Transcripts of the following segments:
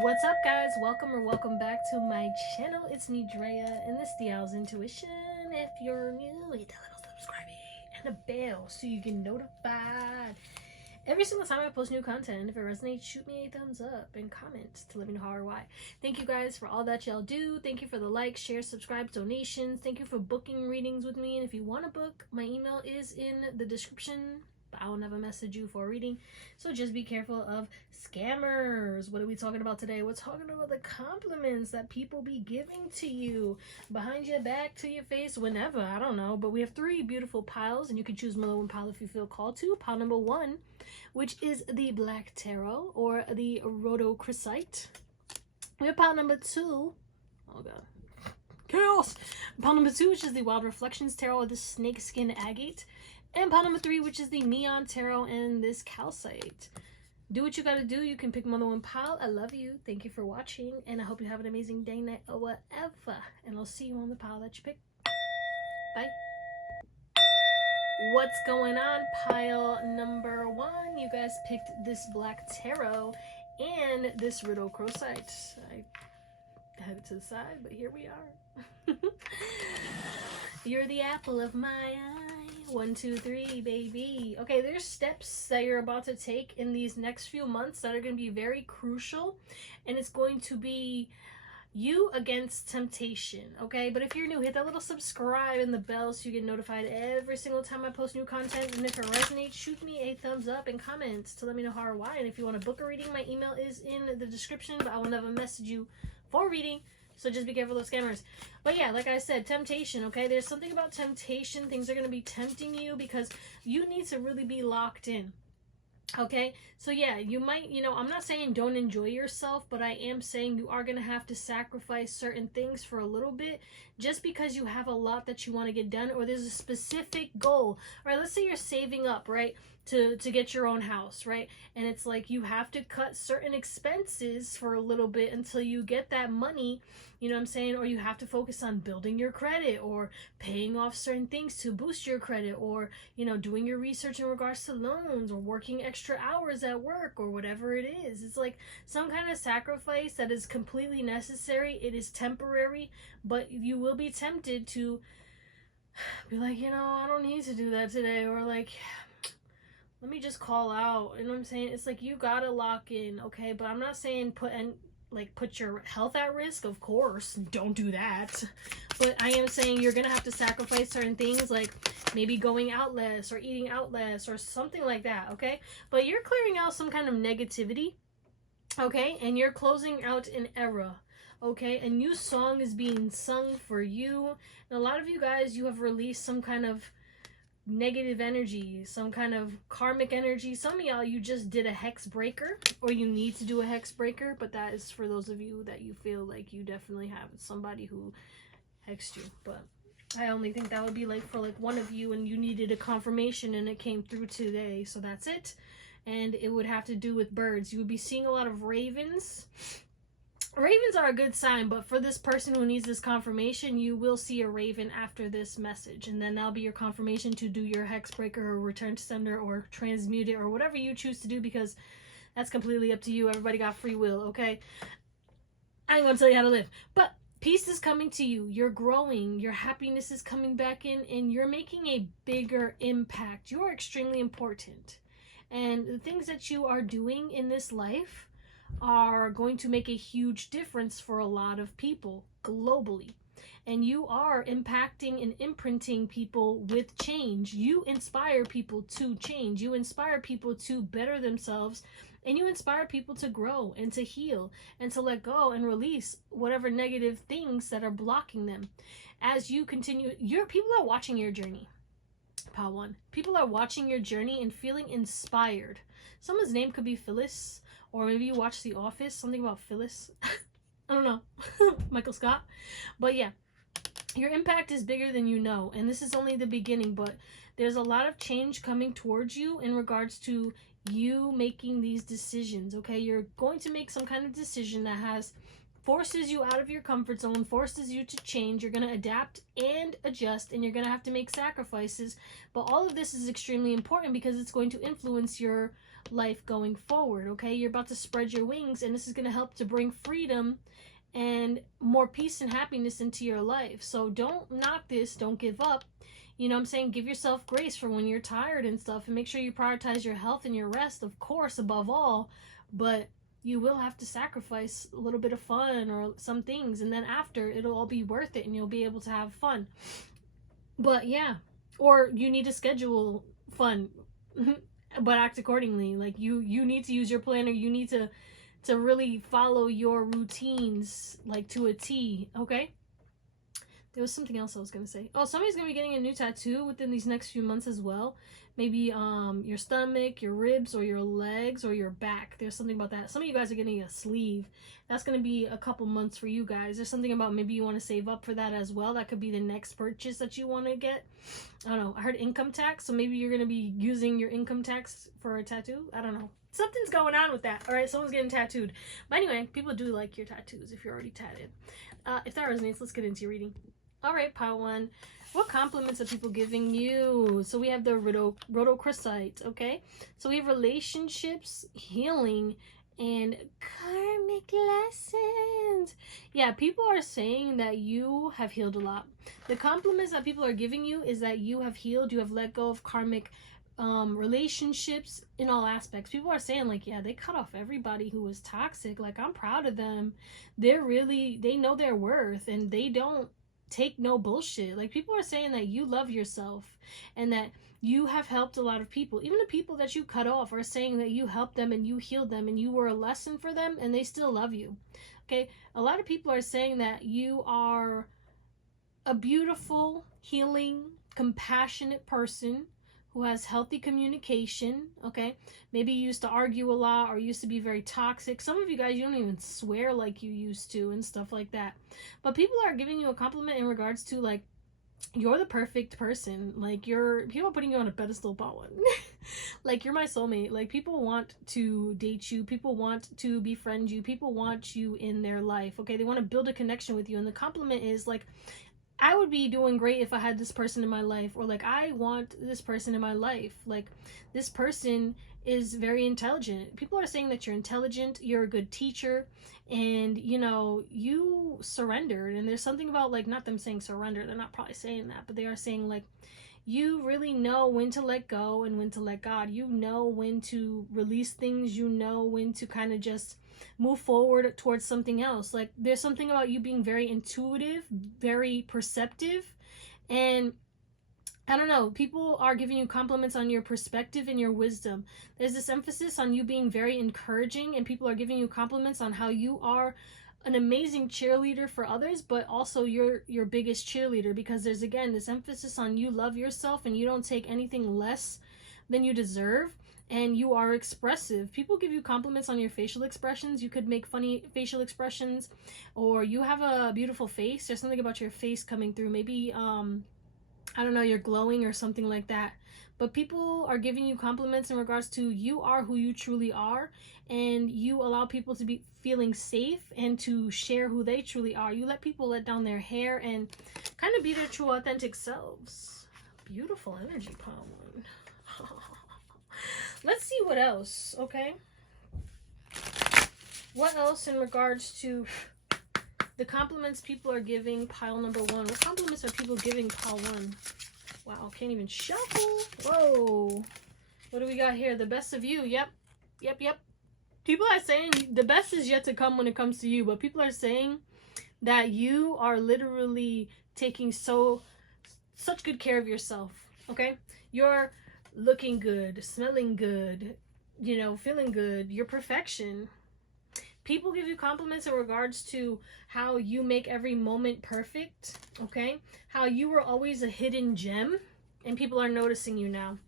What's up, guys? Welcome or welcome back to my channel. It's me, Drea, and this Theowlsintuition. If you're new, hit that little subscribe and a bell so you get notified every single time I post new content. If it resonates, shoot me a thumbs up and comment to let me know how or why. Thank you guys for all that y'all do. Thank you for the likes, shares, subscribes, donations. Thank you for booking readings with me. And if you want to book, my email is in the description. But I will never message you for a reading, so just be careful of scammers. What are we talking about today? We're talking about the compliments that people be giving to you behind your back, to your face, whenever. I don't know, but we have three beautiful piles, and you can choose more than one pile if you feel called to. Pile number one, which is the Black Tarot or the Rhodochrosite. We have pile number two. Oh god, chaos. Pile number two, which is the Wild Reflections Tarot or the Snakeskin Agate. And pile number three, which is the Neon Tarot and this Calcite. Do what you gotta do. You can pick more than one pile. I love you. Thank you for watching. And I hope you have an amazing day, night, or whatever. And I'll see you on the pile that you pick. Bye. What's going on? Pile number one. You guys picked this Black Tarot and this Rhodochrosite. I had it to the side, but here we are. You're the apple of my eye. 1, 2, 3, baby. Okay, there's steps that you're about to take in these next few months that are going to be very crucial, and it's going to be you against temptation. Okay, but if you're new, hit that little subscribe and the bell so you get notified every single time I post new content. And if it resonates, shoot me a thumbs up and comments to let me know how or why. And if you want to book a reading, my email is in the description, but I will never message you for a reading. So just be careful of scammers. But yeah, like I said, temptation, okay? There's something about temptation. Things are going to be tempting you because you need to really be locked in, okay? So yeah, you might, I'm not saying don't enjoy yourself, but I am saying you are going to have to sacrifice certain things for a little bit just because you have a lot that you want to get done or there's a specific goal. All right, let's say you're saving up, right? To get your own house, right? And it's like you have to cut certain expenses for a little bit until you get that money, you know what I'm saying? Or you have to focus on building your credit or paying off certain things to boost your credit or, doing your research in regards to loans or working extra hours at work or whatever it is. It's like some kind of sacrifice that is completely necessary. It is temporary, but you will be tempted to be like, I don't need to do that today, or like, let me just call out. You know what I'm saying? It's like you gotta lock in, okay? But I'm not saying put your health at risk. Of course, don't do that. But I am saying you're gonna have to sacrifice certain things, like maybe going out less or eating out less or something like that, okay? But you're clearing out some kind of negativity, okay? And you're closing out an era, okay? A new song is being sung for you. And a lot of you guys, you have released some kind of negative energy, some kind of karmic energy. Some of y'all, you just did a hex breaker or you need to do a hex breaker, but that is for those of you that you feel like you definitely have somebody who hexed you. But I only think that would be like for like one of you and you needed a confirmation and it came through today, so that's it. And it would have to do with birds. You would be seeing a lot of ravens. Ravens are a good sign, but for this person who needs this confirmation, you will see a raven after this message, and then that'll be your confirmation to do your hex breaker or return to sender or transmute it or whatever you choose to do, because that's completely up to you. Everybody got free will, okay? I ain't gonna tell you how to live, but peace is coming to you. You're growing. Your happiness is coming back in, and you're making a bigger impact. You are extremely important, and the things that you are doing in this life are going to make a huge difference for a lot of people globally. And you are impacting and imprinting people with change. You inspire people to change. You inspire people to better themselves. And you inspire people to grow and to heal and to let go and release whatever negative things that are blocking them. As you continue, people are watching your journey. Pile one. People are watching your journey and feeling inspired. Someone's name could be Phyllis. Or maybe you watch The Office, something about Phyllis. I don't know. Michael Scott. But yeah, your impact is bigger than you know. And this is only the beginning, but there's a lot of change coming towards you in regards to you making these decisions, okay? You're going to make some kind of decision that forces you out of your comfort zone, forces you to change. You're going to adapt and adjust, and you're going to have to make sacrifices. But all of this is extremely important because it's going to influence your life going forward, okay? You're about to spread your wings, and this is going to help to bring freedom and more peace and happiness into your life. So don't knock this. Don't give up. You know what I'm saying? Give yourself grace for when you're tired and stuff, and make sure you prioritize your health and your rest, of course, above all. But you will have to sacrifice a little bit of fun or some things, and then after, it'll all be worth it and you'll be able to have fun. But yeah, or you need to schedule fun, but act accordingly. Like you need to use your planner. You need to really follow your routines, like to a T, okay? There was something else I was going to say. Oh, somebody's going to be getting a new tattoo within these next few months as well. Maybe your stomach, your ribs, or your legs, or your back. There's something about that. Some of you guys are getting a sleeve. That's going to be a couple months for you guys. There's something about maybe you want to save up for that as well. That could be the next purchase that you want to get. I don't know. I heard income tax, so maybe you're going to be using your income tax for a tattoo. I don't know. Something's going on with that. All right, someone's getting tattooed. But anyway, people do like your tattoos if you're already tatted. If that resonates, let's get into your reading. All right, pile one. What compliments are people giving you? So we have the rhodochrosite, okay? So we have relationships, healing, and karmic lessons. Yeah, people are saying that you have healed a lot. The compliments that people are giving you is that you have healed, you have let go of karmic relationships in all aspects. People are saying like, yeah, they cut off everybody who was toxic. Like, I'm proud of them. They know their worth, and they don't take no bullshit. Like, people are saying that you love yourself and that you have helped a lot of people. Even the people that you cut off are saying that you helped them and you healed them and you were a lesson for them, and they still love you. Okay, a lot of people are saying that you are a beautiful, healing, compassionate person who has healthy communication, okay? Maybe you used to argue a lot or used to be very toxic. Some of you guys, you don't even swear like you used to and stuff like that. But people are giving you a compliment in regards to, like, you're the perfect person. Like, people are putting you on a pedestal, Pawan. Like, you're my soulmate. Like, people want to date you. People want to befriend you. People want you in their life, okay? They want to build a connection with you. And the compliment is, like, I would be doing great if I had this person in my life, or like, I want this person in my life. Like, this person is very intelligent. People are saying that you're intelligent, you're a good teacher, and you know, you surrendered. And there's something about, like, not them saying surrender, they're not probably saying that, but they are saying like, you really know when to let go and when to let God. You know when to release things. You know when to kind of just move forward towards something else. Like, there's something about you being very intuitive, very perceptive, and I don't know, people are giving you compliments on your perspective and your wisdom. There's this emphasis on you being very encouraging, and people are giving you compliments on how you are an amazing cheerleader for others, but also you're your biggest cheerleader, because there's, again, this emphasis on you love yourself and you don't take anything less than you deserve, and you are expressive. People give you compliments on your facial expressions. You could make funny facial expressions, or you have a beautiful face. There's something about your face coming through. Maybe I don't know, you're glowing or something like that. But people are giving you compliments in regards to you are who you truly are, and you allow people to be feeling safe and to share who they truly are. You let people let down their hair and kind of be their true authentic selves. Beautiful energy, Pawan. Let's see what else, okay? What else in regards to the compliments people are giving pile number one? What compliments are people giving pile one? Wow, can't even shuffle. Whoa. What do we got here? The best of you. Yep. People are saying the best is yet to come when it comes to you, but people are saying that you are literally taking such good care of yourself, okay? You're looking good, smelling good, you know, feeling good. You're perfection. People give you compliments in regards to how you make every moment perfect, okay? How you were always a hidden gem, and people are noticing you now.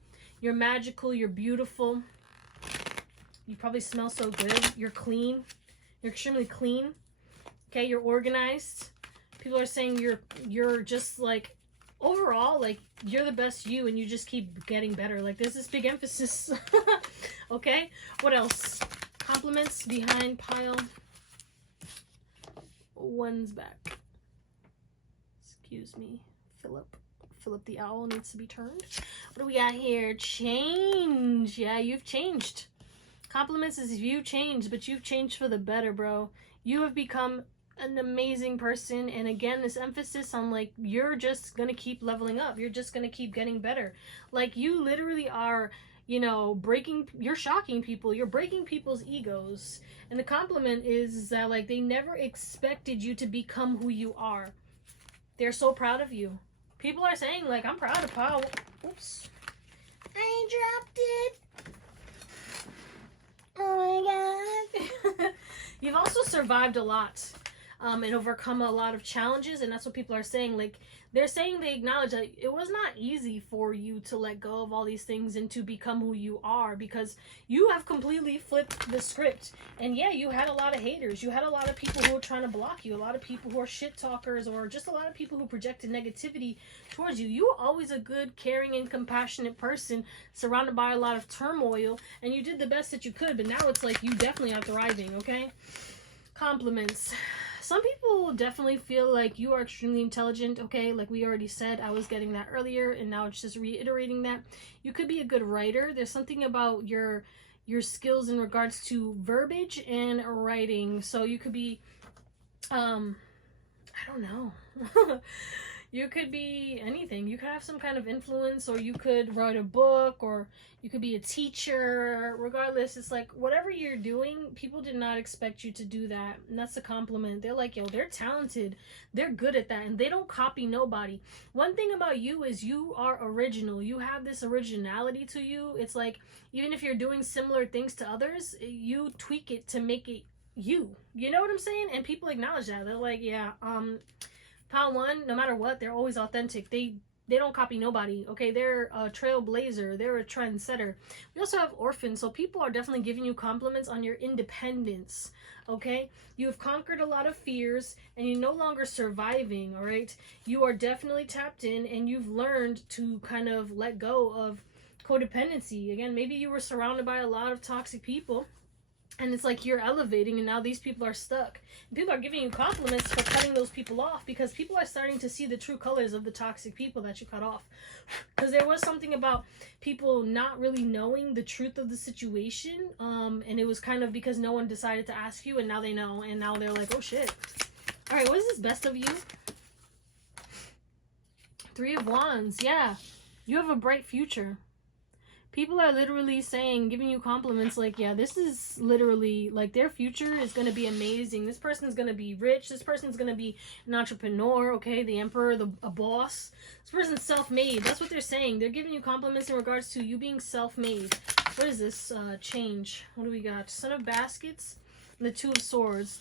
You're magical, you're beautiful. You probably smell so good. You're clean. You're extremely clean. Okay, you're organized. People are saying you're just, like, overall, like, you're the best you, and you just keep getting better. Like, there's this big emphasis. Okay, what else? Compliments behind pile one's back. Excuse me, Philip the owl needs to be turned. What do we got here? Change. Yeah, you've changed. Compliments is you changed, but you've changed for the better, bro. You have become an amazing person. And again, this emphasis on like, you're just gonna keep leveling up. You're just gonna keep getting better. Like, you literally are, you know, you're shocking people. You're breaking people's egos. And the compliment is that like, they never expected you to become who you are. They're so proud of you. People are saying like, I'm proud of Paul. Oops. I dropped it. Oh my god. You've also survived a lot and overcome a lot of challenges, and that's what people are saying. Like, they're saying they acknowledge that it was not easy for you to let go of all these things and to become who you are, because you have completely flipped the script. And yeah, you had a lot of haters. You had a lot of people who were trying to block you, a lot of people who are shit talkers, or just a lot of people who projected negativity towards you. You were always a good, caring, and compassionate person surrounded by a lot of turmoil, and you did the best that you could, but now it's like you definitely are thriving, okay? Compliments. Some people definitely feel like you are extremely intelligent, okay? Like we already said, I was getting that earlier, and now it's just reiterating that. You could be a good writer. There's something about your skills in regards to verbiage and writing. So you could be, I don't know. You could be anything. You could have some kind of influence, or you could write a book, or you could be a teacher. Regardless, it's like whatever you're doing, people did not expect you to do that. And that's a compliment. They're like, yo, they're talented. They're good at that. And they don't copy nobody. One thing about you is you are original. You have this originality to you. It's like, even if you're doing similar things to others, you tweak it to make it you. You know what I'm saying? And people acknowledge that. They're like, yeah, Pile One, no matter what, they're always authentic. They don't copy nobody, okay? They're a trailblazer. They're a trendsetter. We also have orphans, so people are definitely giving you compliments on your independence, okay? You have conquered a lot of fears, and you're no longer surviving, all right? You are definitely tapped in, and you've learned to kind of let go of codependency. Again, maybe you were surrounded by a lot of toxic people, and it's like you're elevating, and now these people are stuck. And people are giving you compliments for cutting those people off, because people are starting to see the true colors of the toxic people that you cut off. Because there was something about people not really knowing the truth of the situation, and it was kind of because no one decided to ask you, and now they know, and now they're like, oh shit. All right, what is this best of you? Three of Wands. Yeah, you have a bright future. People are literally saying, giving you compliments like, yeah, this is literally, like, their future is going to be amazing. This person's going to be rich. This person's going to be an entrepreneur, okay? The emperor, a boss. This person's self-made. That's what they're saying. They're giving you compliments in regards to you being self-made. What is this change? What do we got? Son of Baskets and the Two of Swords.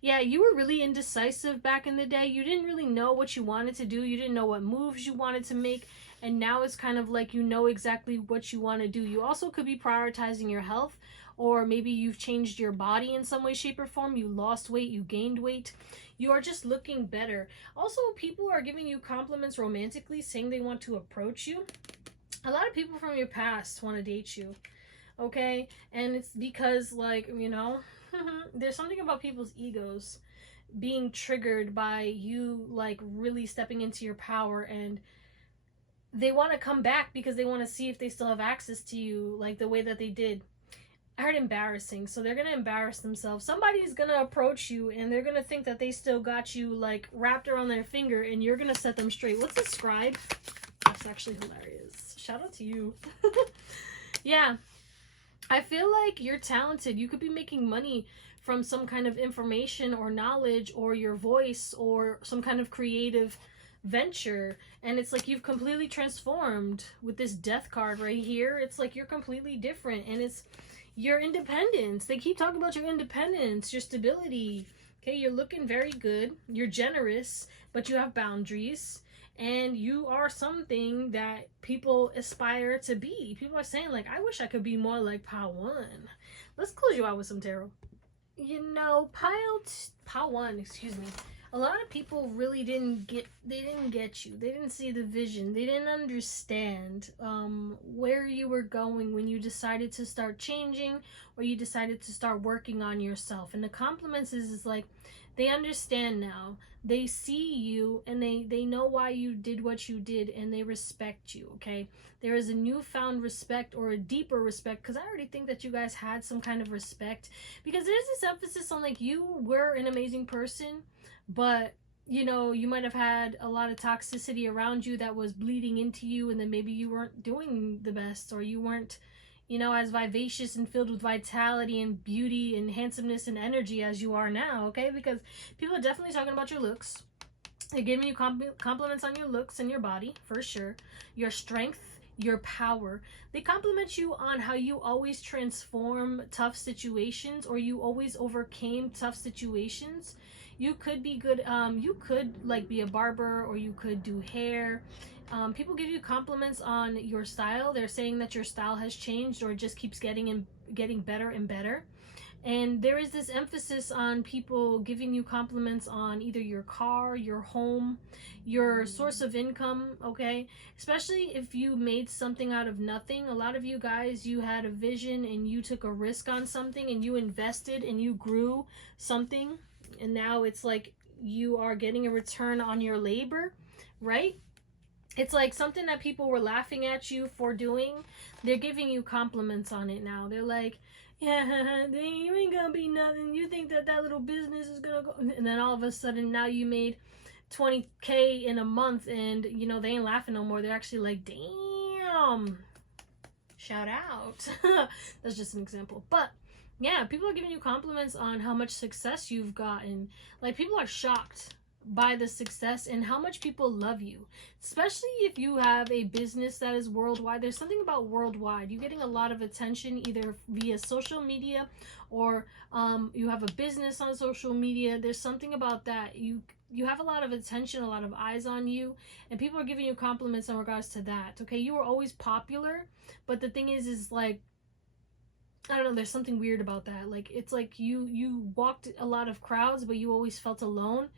Yeah, you were really indecisive back in the day. You didn't really know what you wanted to do. You didn't know what moves you wanted to make. And now it's kind of like you know exactly what you want to do. You also could be prioritizing your health, or maybe you've changed your body in some way, shape, or form. You lost weight, you gained weight. You are just looking better. Also, people are giving you compliments romantically, saying they want to approach you. A lot of people from your past want to date you, okay? And it's because, like, you know, there's something about people's egos being triggered by you, like, really stepping into your power, and they want to come back because they want to see if they still have access to you like the way that they did. I heard embarrassing, so they're going to embarrass themselves. Somebody's going to approach you, and they're going to think that they still got you, like, wrapped around their finger, and you're going to set them straight. What's a scribe? That's actually hilarious. Shout out to you. Yeah. I feel like you're talented. You could be making money from some kind of information or knowledge or your voice or some kind of creative venture, and it's like you've completely transformed with this death card right here. It's like you're completely different, and it's your independence. They keep talking about your independence, your stability. Okay, you're looking very good. You're generous, but you have boundaries, and you are something that people aspire to be. People are saying like, I wish I could be more like Pile One. Let's close you out with some tarot. You know, Pile One, excuse me. A lot of people really didn't get you. They didn't see the vision. They didn't understand where you were going when you decided to start changing, or you decided to start working on yourself. And the compliments is like, they understand now. They see you and they know why you did what you did, and they respect you, okay? There is a newfound respect, or a deeper respect, because I already think that you guys had some kind of respect, because there's this emphasis on like, you were an amazing person, but you know, you might have had a lot of toxicity around you that was bleeding into you, and then maybe you weren't doing the best, or you weren't, you know, as vivacious and filled with vitality and beauty and handsomeness and energy as you are now, okay? Because people are definitely talking about your looks. They're giving you compliments on your looks and your body, for sure. Your strength, your power. They compliment you on how you always transform tough situations, or you always overcame tough situations. You could be good, you could like be a barber, or you could do hair. People give you compliments on your style. They're saying that your style has changed, or it just keeps getting better and better. And there is this emphasis on people giving you compliments on either your car, your home, your source of income, okay? Especially if you made something out of nothing. A lot of you guys, you had a vision and you took a risk on something, and you invested and you grew something, and now it's like you are getting a return on your labor, right? It's like something that people were laughing at you for doing. They're giving you compliments on it now. They're like, yeah, you ain't gonna be nothing. You think that little business is gonna go? And then all of a sudden now you made 20K in a month, and you know, they ain't laughing no more. They're actually like, damn, shout out. That's just an example. But yeah, people are giving you compliments on how much success you've gotten. Like, people are shocked by the success and how much people love you, especially if you have a business that is worldwide. There's something about worldwide. You're getting a lot of attention either via social media, or you have a business on social media. There's something about that. You have a lot of attention, a lot of eyes on you, and people are giving you compliments in regards to that, okay? You were always popular, but the thing is like, I don't know, there's something weird about that. Like, it's like you walked a lot of crowds, but you always felt alone.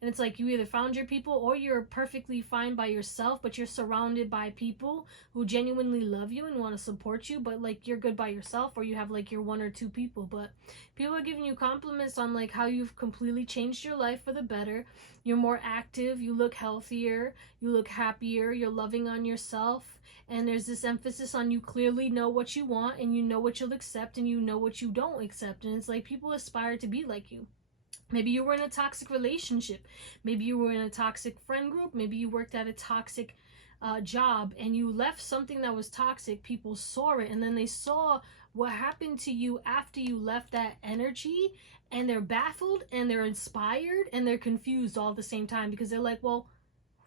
And it's like you either found your people, or you're perfectly fine by yourself, but you're surrounded by people who genuinely love you and want to support you, but like you're good by yourself, or you have like your one or two people. But people are giving you compliments on like how you've completely changed your life for the better. You're more active, you look healthier, you look happier, you're loving on yourself. And there's this emphasis on you clearly know what you want, and you know what you'll accept, and you know what you don't accept. And it's like people aspire to be like you. Maybe you were in a toxic relationship. Maybe you were in a toxic friend group. Maybe you worked at a toxic job, and you left something that was toxic. People saw it, and then they saw what happened to you after you left that energy, and they're baffled, and they're inspired, and they're confused all at the same time, because they're like, well,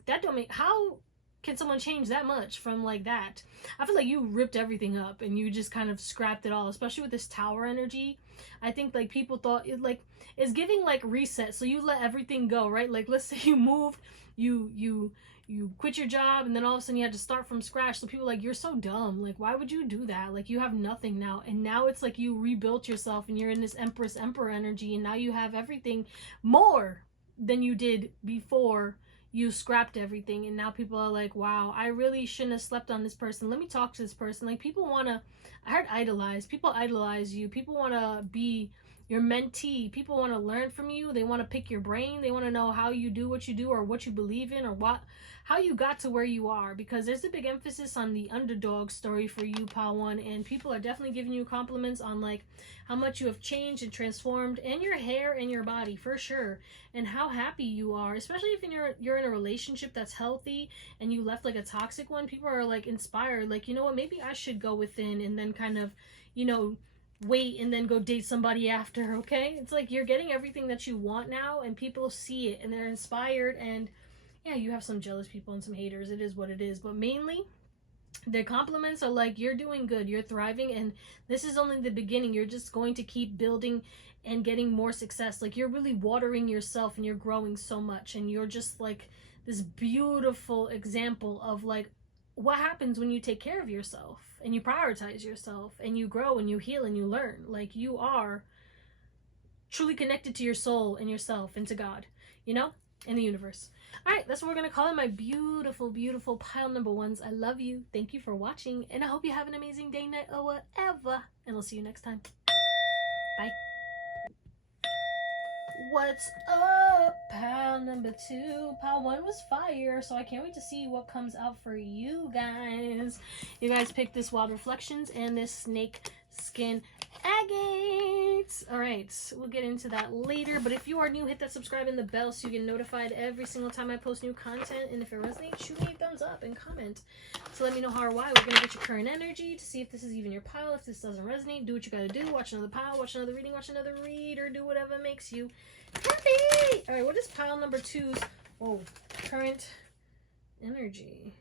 that don't make, how can someone change that much from like that? I feel like you ripped everything up and you just kind of scrapped it all, especially with this tower energy. I think like people thought it like it's giving like reset, so you let everything go, right? Like, let's say you moved, you quit your job, and then all of a sudden you had to start from scratch. So people are like, you're so dumb, like why would you do that? Like, you have nothing now, and now it's like you rebuilt yourself, and you're in this emperor energy, and now you have everything more than you did before you scrapped everything. And now people are like, wow, I really shouldn't have slept on this person. Let me talk to this person. Like, people want to, I heard idolize. People idolize you. People want to be your mentee. People want to learn from you. They want to pick your brain. They want to know how you do what you do, or what you believe in, or how you got to where you are, because there's a big emphasis on the underdog story for you, Pal One, and people are definitely giving you compliments on like how much you have changed and transformed, and your hair and your body for sure, and how happy you are, especially if you're in a relationship that's healthy and you left like a toxic one. People are like inspired, like, you know what, maybe I should go within and then kind of, you know, wait and then go date somebody after, okay? It's like you're getting everything that you want now, and people see it and they're inspired. And yeah, you have some jealous people and some haters. It is what it is. But mainly, their compliments are like, you're doing good, you're thriving, and this is only the beginning. You're just going to keep building and getting more success. Like, you're really watering yourself, and you're growing so much, and you're just like this beautiful example of like what happens when you take care of yourself and you prioritize yourself and you grow and you heal and you learn. Like, you are truly connected to your soul and yourself and to God, you know, and the universe. All right, that's what we're going to call it, my beautiful, beautiful pile number ones. I love you. Thank you for watching, and I hope you have an amazing day, night, or whatever, and I'll see you next time. Bye. What's up, pile number 2? Pile 1 was fire, so I can't wait to see what comes out for you guys. You guys picked this Wild Reflections and this Snake Skin Agate. Alright, we'll get into that later, but if you are new, hit that subscribe and the bell so you get notified every single time I post new content, and if it resonates, shoot me a thumbs up and comment. So let me know how or why. We're going to get your current energy to see if this is even your pile. If this doesn't resonate, do what you gotta do. Watch another pile, watch another reading, watch another read, or do whatever makes you happy. Alright, what is pile number 2's current energy?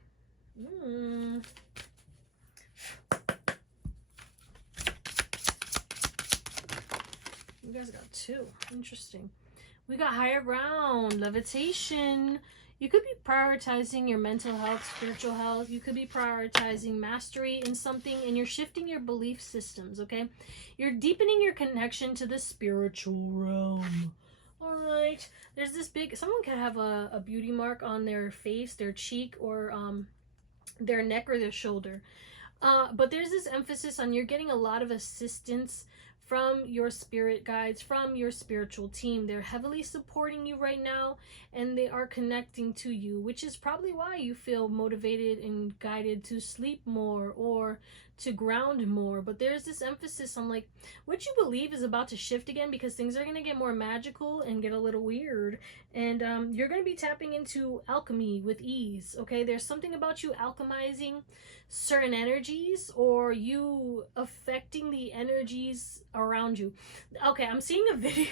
You guys got 2. Interesting. We got higher ground, levitation. You could be prioritizing your mental health, spiritual health. You could be prioritizing mastery in something, and you're shifting your belief systems, okay? You're deepening your connection to the spiritual realm. Alright. There's this big... Someone could have a beauty mark on their face, their cheek, or their neck or their shoulder. But there's this emphasis on you're getting a lot of assistance from your spirit guides, from your spiritual team. They're heavily supporting you right now, and they are connecting to you, which is probably why you feel motivated and guided to sleep more or to ground more. But there's this emphasis on like what you believe is about to shift again, because things are going to get more magical and get a little weird, and you're going to be tapping into alchemy with ease. Okay, there's something about you alchemizing certain energies, or you affecting the energies around you. Okay, I'm seeing a video.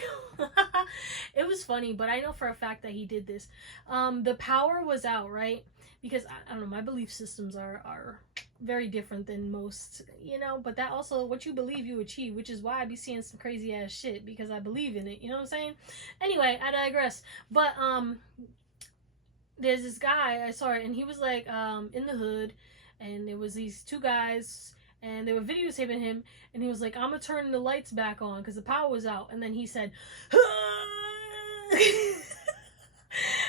It was funny, but I know for a fact that he did this. The power was out, right? Because I don't know, my belief systems are very different than most, you know, but that also, what you believe you achieve, which is why I be seeing some crazy ass shit, because I believe in it, you know what I'm saying? Anyway, I digress. But there's this guy, I saw it, and he was like in the hood, and there was these 2 guys, and they were videotaping him, and he was like, I'm gonna turn the lights back on because the power was out. And then he said,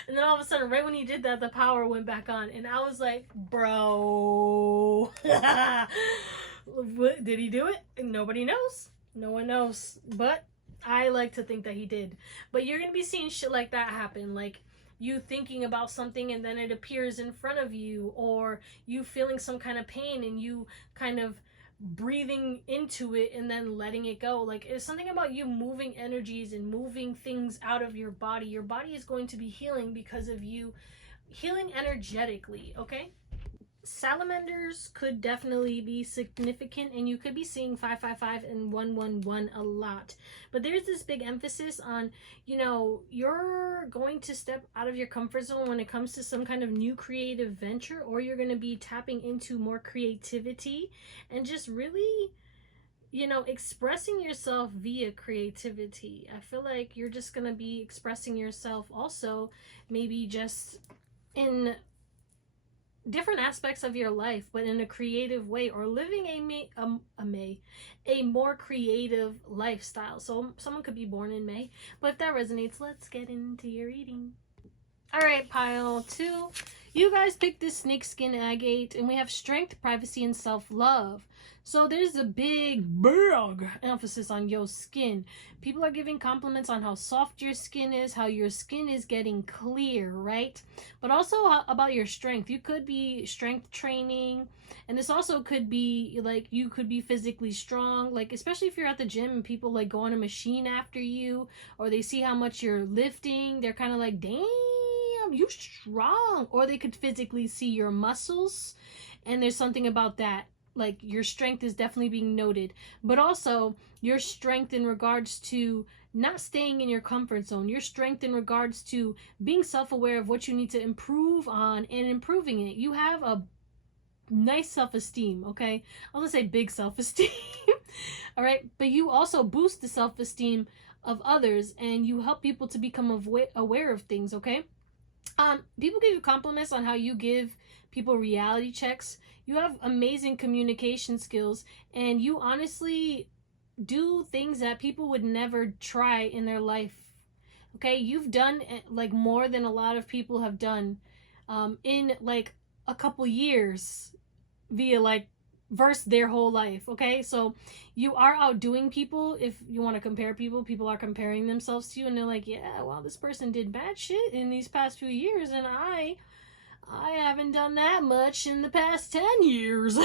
and then all of a sudden, right when he did that, the power went back on. And I was like, bro. Did he do it? Nobody knows. No one knows. But I like to think that he did. But you're going to be seeing shit like that happen. Like you thinking about something and then it appears in front of you. Or you feeling some kind of pain and you kind of breathing into it and then letting it go. Like it's something about you moving energies and moving things out of your body. Your body is going to be healing because of you healing energetically, okay? Salamanders could definitely be significant, and you could be seeing 555 and 111 a lot. But there's this big emphasis on, you know, you're going to step out of your comfort zone when it comes to some kind of new creative venture, or you're going to be tapping into more creativity and just really, you know, expressing yourself via creativity. I feel like you're just going to be expressing yourself also maybe just in different aspects of your life, but in a creative way, or living a more creative lifestyle. So someone could be born in May, but if that resonates, let's get into your reading. All right, pile 2, you guys picked this snakeskin agate, and we have strength, privacy, and self-love. So there's a big emphasis on your skin. People are giving compliments on how soft your skin is, how your skin is getting clear, right? But also about your strength. You could be strength training, and this also could be like you could be physically strong, like especially if you're at the gym and people like go on a machine after you, or they see how much you're lifting, they're kind of like, damn, you strong. Or they could physically see your muscles, and there's something about that. Like your strength is definitely being noted, but also your strength in regards to not staying in your comfort zone, your strength in regards to being self-aware of what you need to improve on and improving it. You have a nice self-esteem, okay? I was gonna say big self-esteem. All right, but you also boost the self-esteem of others, and you help people to become aware of things, okay? People give you compliments on how you give people reality checks. You have amazing communication skills, and you honestly do things that people would never try in their life. Okay, you've done like more than a lot of people have done in like a couple years via versus their whole life. Okay, so you are outdoing people. If you want to compare people, people are comparing themselves to you, and they're like, yeah, well, this person did bad shit in these past few years, and I haven't done that much in the past 10 years.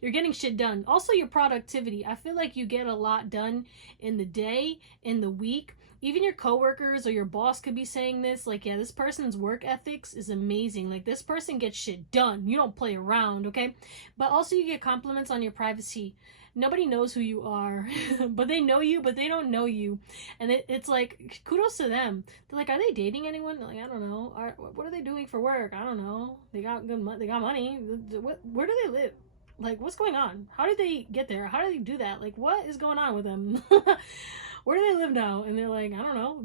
You're getting shit done. Also, your productivity. I feel like you get a lot done in the day, in the week. Even your coworkers or your boss could be saying this, like, yeah, this person's work ethics is amazing. Like, this person gets shit done. You don't play around, okay? But also, you get compliments on your privacy. Nobody knows who you are, but they know you, but they don't know you. And it's like, kudos to them. They're like, are they dating anyone? They're like, I don't know. What are they doing for work? I don't know. They got good money. They got money. Where do they live? Like, what's going on? How did they get there? How did they do that? Like, what is going on with them? Where do they live now? And they're like, I don't know.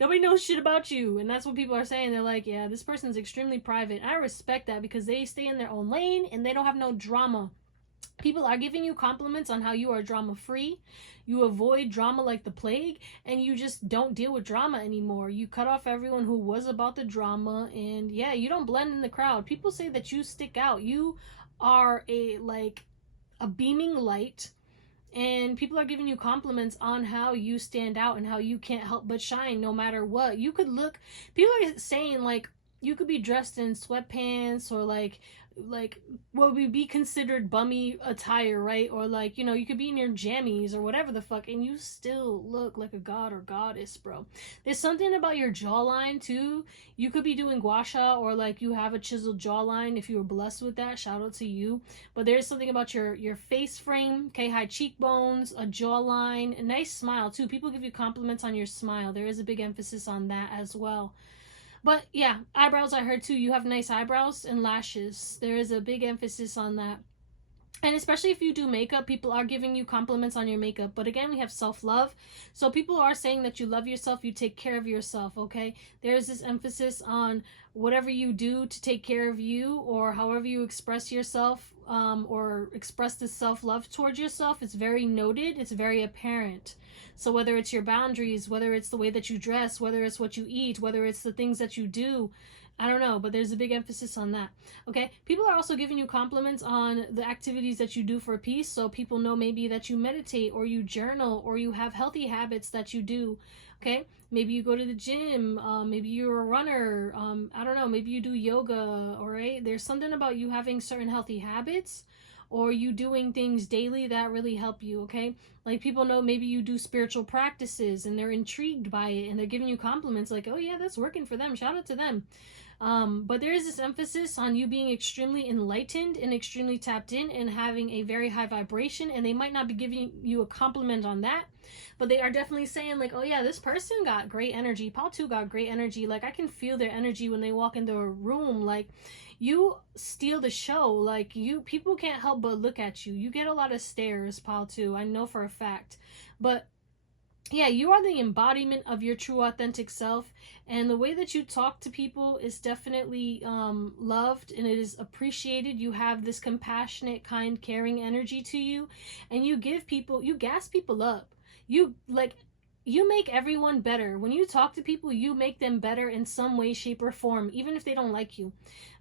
Nobody knows shit about you. And that's what people are saying. They're like, yeah, this person's extremely private. I respect that because they stay in their own lane and they don't have no drama. People are giving you compliments on how you are drama free. You avoid drama like the plague, and you just don't deal with drama anymore. You cut off everyone who was about the drama, and yeah, you don't blend in the crowd. People say that you stick out. You are a beaming light, and people are giving you compliments on how you stand out and how you can't help but shine no matter what. You could look, people are saying like you could be dressed in sweatpants or like what would be considered bummy attire, right? Or like, you know, you could be in your jammies or whatever the fuck, and you still look like a god or goddess, bro. There's something about your jawline too. You could be doing gua sha, or like you have a chiseled jawline. If you were blessed with that, shout out to you. But there's something about your face frame, okay, high cheekbones, a jawline, a nice smile too. People give you compliments on your smile. There is a big emphasis on that as well. But yeah, eyebrows, I heard too. You have nice eyebrows and lashes. There is a big emphasis on that. And especially if you do makeup, people are giving you compliments on your makeup. But again, we have self-love. So people are saying that you love yourself, you take care of yourself, okay? There's this emphasis on whatever you do to take care of you, or however you express yourself, or express this self-love towards yourself. It's very noted. It's very apparent. So whether it's your boundaries, whether it's the way that you dress, whether it's what you eat, whether it's the things that you do, I don't know, but there's a big emphasis on that. Okay, people are also giving you compliments on the activities that you do for peace. So people know maybe that you meditate, or you journal, or you have healthy habits that you do. Okay, maybe you go to the gym, maybe you're a runner, I don't know, maybe you do yoga. All right, there's something about you having certain healthy habits, or you doing things daily that really help you. Okay, like people know maybe you do spiritual practices and they're intrigued by it and they're giving you compliments like, oh yeah, that's working for them, shout out to them. But there is this emphasis on you being extremely enlightened and extremely tapped in and having a very high vibration, and they might not be giving you a compliment on that, but they are definitely saying like, oh yeah, this person got great energy. Paul too got great energy. Like I can feel their energy when they walk into a room. Like you steal the show. Like people can't help but look at you. You get a lot of stares, Paul too. I know for a fact. But yeah, you are the embodiment of your true authentic self, and the way that you talk to people is definitely loved and it is appreciated. You have this compassionate, kind, caring energy to you, and you gas people up. You make everyone better. When you talk to people, you make them better in some way, shape, or form, even if they don't like you.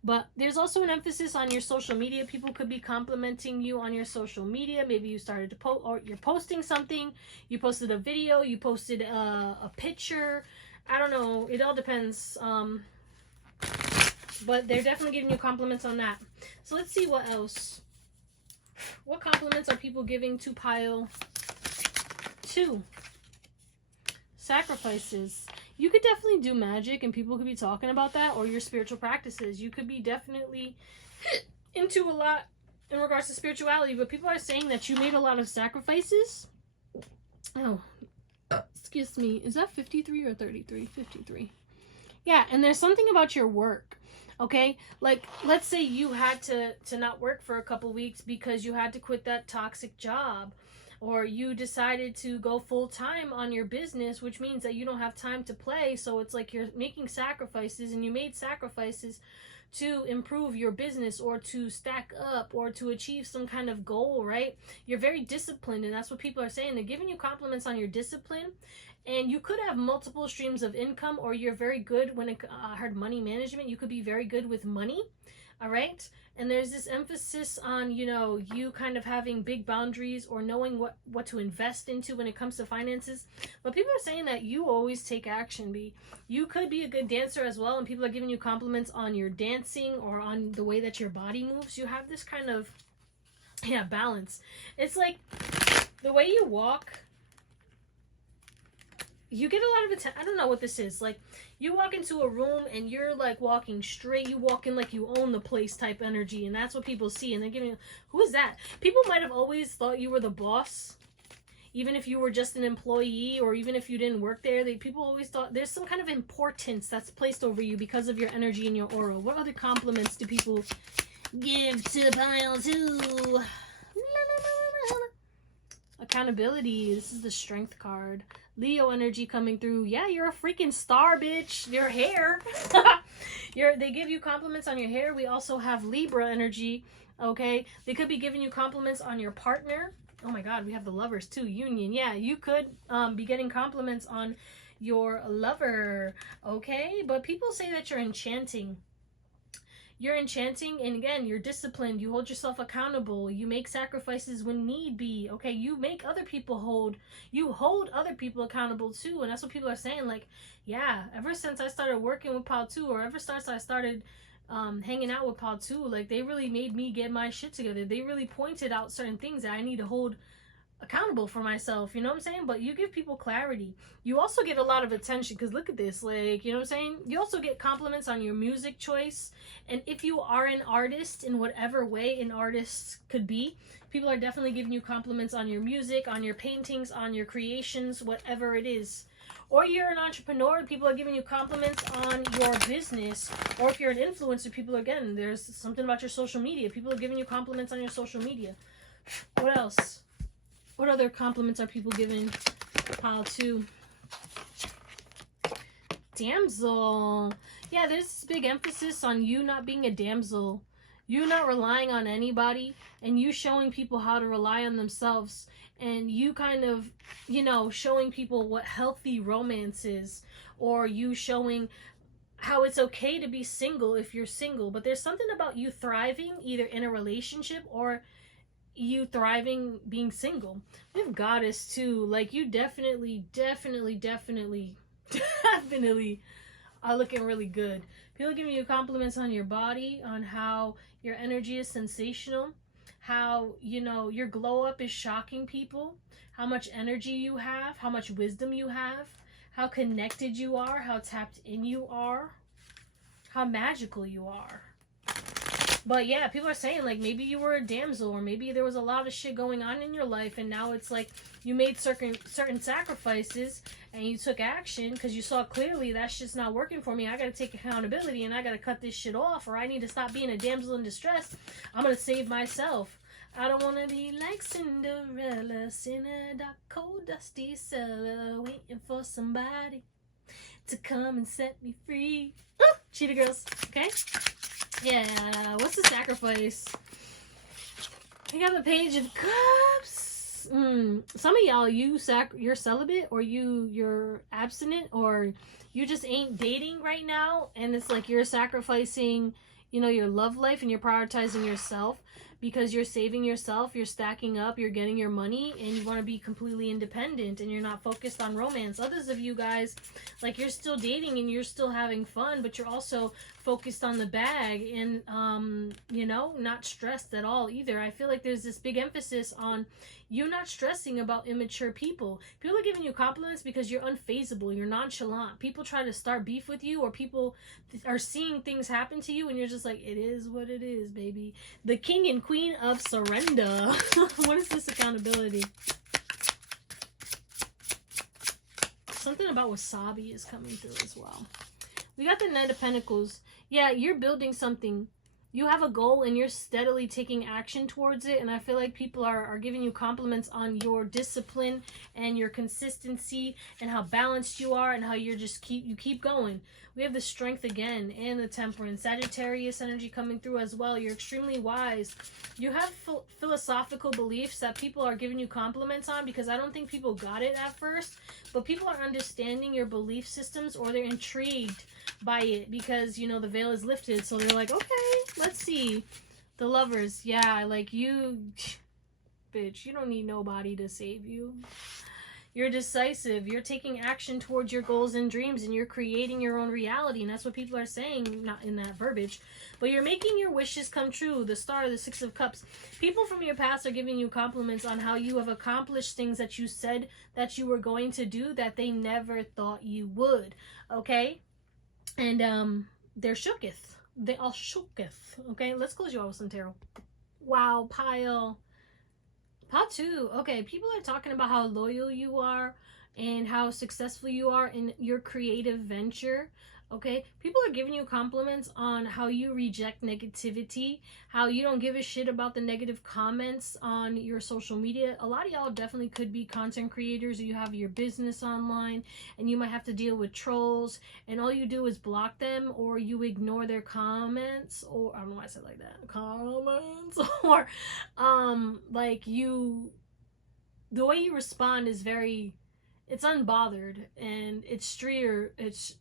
But there's also an emphasis on your social media. People could be complimenting you on your social media. Maybe you started to post, or you're posting something. You posted a video. You posted a picture. I don't know. It all depends. But they're definitely giving you compliments on that. So let's see what else. What compliments are people giving to pile 2? Sacrifices. You could definitely do magic and people could be talking about that, or your spiritual practices. You could be definitely into a lot in regards to spirituality, but people are saying that you made a lot of sacrifices. Oh, excuse me. Is that 53 or 33? 53. Yeah, and there's something about your work. Okay, like let's say you had to not work for a couple weeks because you had to quit that toxic job. Or you decided to go full-time on your business, which means that you don't have time to play. So it's like you're making sacrifices, and you made sacrifices to improve your business or to stack up or to achieve some kind of goal, right? You're very disciplined, and that's what people are saying. They're giving you compliments on your discipline, and you could have multiple streams of income, or you're very good when I heard money management. You could be very good with money. All right. And there's this emphasis on, you know, you kind of having big boundaries or knowing what to invest into when it comes to finances. But people are saying that you always take action, B. You could be a good dancer as well, and people are giving you compliments on your dancing or on the way that your body moves. You have this kind of, yeah, balance. It's like the way you walk, you get a lot of attention. I don't know what this is. Like, you walk into a room and you're like walking straight. You walk in like you own the place type energy. And that's what people see. And they're giving, who is that? People might have always thought you were the boss. Even if you were just an employee or even if you didn't work there. People always thought there's some kind of importance that's placed over you because of your energy and your aura. What other compliments do people give to pile 2? Accountability. This is the strength card. Leo energy coming through. Yeah, you're a freaking star, bitch. Your hair. They give you compliments on your hair. We also have Libra energy. Okay. They could be giving you compliments on your partner. Oh my God, we have the lovers too. Union. Yeah, you could be getting compliments on your lover. Okay. But people say that you're enchanting. You're enchanting, and again, you're disciplined. You hold yourself accountable. You make sacrifices when need be. Okay, you make other people hold other people accountable too. And that's what people are saying. Like, yeah, ever since I started working with Pal 2, or ever since I started hanging out with Pal 2, like, they really made me get my shit together. They really pointed out certain things that I need to hold accountable for myself, you know what I'm saying? But you give people clarity. You also get a lot of attention, because look at this, like, you know what I'm saying? You also get compliments on your music choice. And if you are an artist, in whatever way an artist could be, people are definitely giving you compliments on your music, on your paintings, on your creations, whatever it is. Or you're an entrepreneur, people are giving you compliments on your business. Or if you're an influencer, people, again, there's something about your social media. People are giving you compliments on your social media. What else? What other compliments are people giving Pile 2? Damsel. Yeah, there's this big emphasis on you not being a damsel. You not relying on anybody, and you showing people how to rely on themselves. And you kind of, you know, showing people what healthy romance is. Or you showing how it's okay to be single if you're single. But there's something about you thriving either in a relationship or you thriving being single. We have Goddess too. Like, you definitely are looking really good. People giving you compliments on your body, on how your energy is sensational, how, you know, your glow up is shocking people, how much energy you have, how much wisdom you have, how connected you are, how tapped in you are, how magical you are. But yeah, people are saying, like, maybe you were a damsel, or maybe there was a lot of shit going on in your life, and now it's like you made certain sacrifices and you took action because you saw clearly that shit's not working for me. I gotta take accountability and I gotta cut this shit off, or I need to stop being a damsel in distress. I'm gonna save myself. I don't wanna be like Cinderella, in a dark, cold, dusty cellar, waiting for somebody to come and set me free. Ooh, Cheetah Girls, okay? Yeah, what's the sacrifice? I got the Page of Cups. Some of y'all, you're celibate, or you're abstinent, or you just ain't dating right now, and it's like you're sacrificing, you know, your love life, and you're prioritizing yourself because you're saving yourself, you're stacking up, you're getting your money, and you want to be completely independent, and you're not focused on romance. Others of you guys, like, you're still dating and you're still having fun, but you're also focused on the bag and, you know, not stressed at all either. I feel like there's this big emphasis on you not stressing about immature people. People are giving you compliments because you're unfazable, you're nonchalant. People try to start beef with you, or people are seeing things happen to you, and you're just like, it is what it is, baby. The King and Queen of Surrender. What is this accountability? Something about wasabi is coming through as well. We got the Knight of Pentacles. Yeah, you're building something. You have a goal and you're steadily taking action towards it. And I feel like people are giving you compliments on your discipline and your consistency and how balanced you are and how you're just keep going. We have the Strength again and the Temperance. Sagittarius energy coming through as well. You're extremely wise. You have philosophical beliefs that people are giving you compliments on, because I don't think people got it at first. But people are understanding your belief systems, or they're intrigued by it because, you know, the veil is lifted. So they're like, okay, let's see. The Lovers. Yeah, like you, bitch, you don't need nobody to save you. You're decisive. You're taking action towards your goals and dreams, and you're creating your own reality. And that's what people are saying, not in that verbiage. But you're making your wishes come true. The Star, the Six of Cups. People from your past are giving you compliments on how you have accomplished things that you said that you were going to do that they never thought you would. Okay? And they're shooketh. They all shooketh. Okay? Let's close you out with some tarot. Wow, pile. Part 2. Okay, people are talking about how loyal you are and how successful you are in your creative venture. Okay, people are giving you compliments on how you reject negativity, how you don't give a shit about the negative comments on your social media. A lot of y'all definitely could be content creators, or you have your business online and you might have to deal with trolls, and all you do is block them, or you ignore their comments, or I don't know why I said like that, comments, or like you, the way you respond is very, it's unbothered, and it's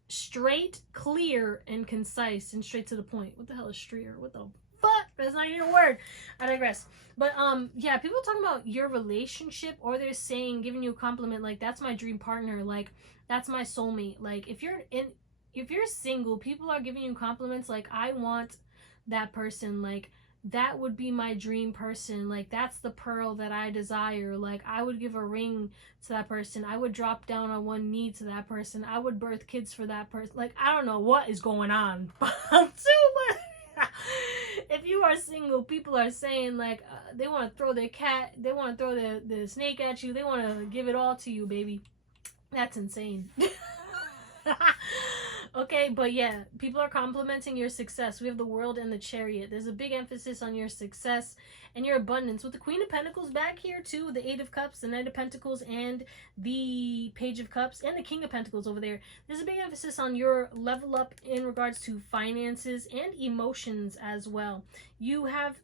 straight, clear, and concise, and straight to the point. What the hell is streer? What the fuck? That's not even a word. I digress. But yeah, people talking about your relationship, or they're saying, giving you a compliment like, that's my dream partner, like that's my soulmate. Like if you're single, people are giving you compliments like, I want that person, like that would be my dream person, like that's the pearl that I desire, like I would give a ring to that person, I would drop down on one knee to that person, I would birth kids for that person. Like I don't know what is going on. If you are single, people are saying like they want to throw their cat, they want to throw the snake at you, they want to give it all to you, baby. That's insane. Okay, but yeah, people are complimenting your success. We have the World and the Chariot. There's a big emphasis on your success and your abundance. With the Queen of Pentacles back here too, the Eight of Cups, the Knight of Pentacles, and the Page of Cups, and the King of Pentacles over there. There's a big emphasis on your level up in regards to finances and emotions as well. You have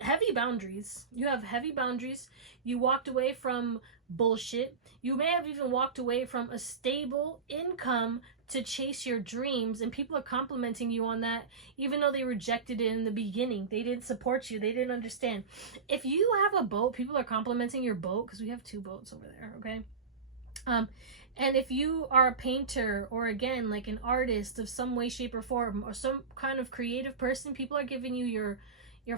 heavy boundaries. You have heavy boundaries. You walked away from bullshit. You may have even walked away from a stable income to chase your dreams, and people are complimenting you on that, even though they rejected it in the beginning. They didn't support you. They didn't understand. If you have a boat, people are complimenting your boat, because we have 2 boats over there, okay? And if you are a painter, or again, like an artist of some way, shape, or form, or some kind of creative person, people are giving you your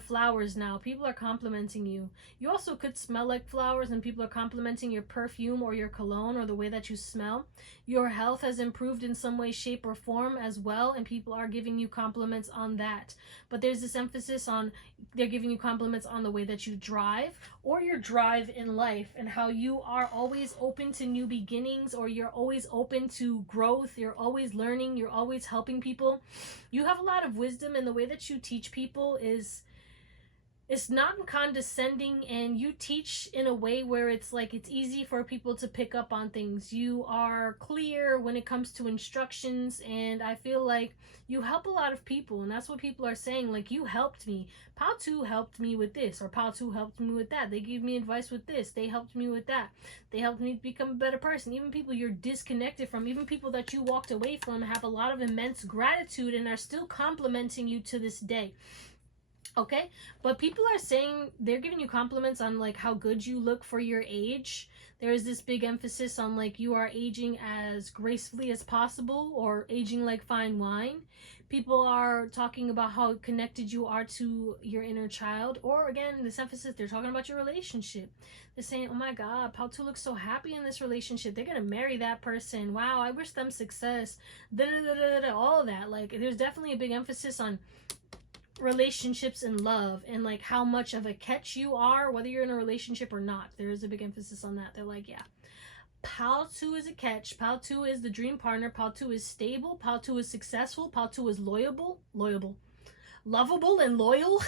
flowers now. People are complimenting you. You also could smell like flowers, and people are complimenting your perfume or your cologne or the way that you smell. Your health has improved in some way, shape, or form as well, and people are giving you compliments on that. But there's this emphasis on, they're giving you compliments on the way that you drive, or your drive in life, and how you are always open to new beginnings, or you're always open to growth, you're always learning, you're always helping people. You have a lot of wisdom, and the way that you teach people is, it's not condescending, and you teach in a way where it's like it's easy for people to pick up on things. You are clear when it comes to instructions, and I feel like you help a lot of people, and that's what people are saying. Like, you helped me. Pal2 helped me with this, or Pal2 helped me with that. They gave me advice with this. They helped me with that. They helped me become a better person. Even people you're disconnected from, even people that you walked away from, have a lot of immense gratitude and are still complimenting you to this day. Okay, but people are saying, they're giving you compliments on like how good you look for your age. There is this big emphasis on like you are aging as gracefully as possible, or aging like fine wine. People are talking about how connected you are to your inner child, or again, this emphasis, they're talking about your relationship. They're saying, oh my God, Pal2 looks so happy in this relationship. They're gonna marry that person. Wow, I wish them success. All of that. Like, there's definitely a big emphasis on relationships and love, and like how much of a catch you are, whether you're in a relationship or not. There is a big emphasis on that. They're like, yeah, Pal2 is a catch. Pal2 is the dream partner. Pal2 is stable. Pal2 is successful. Pal2 is lovable and loyal.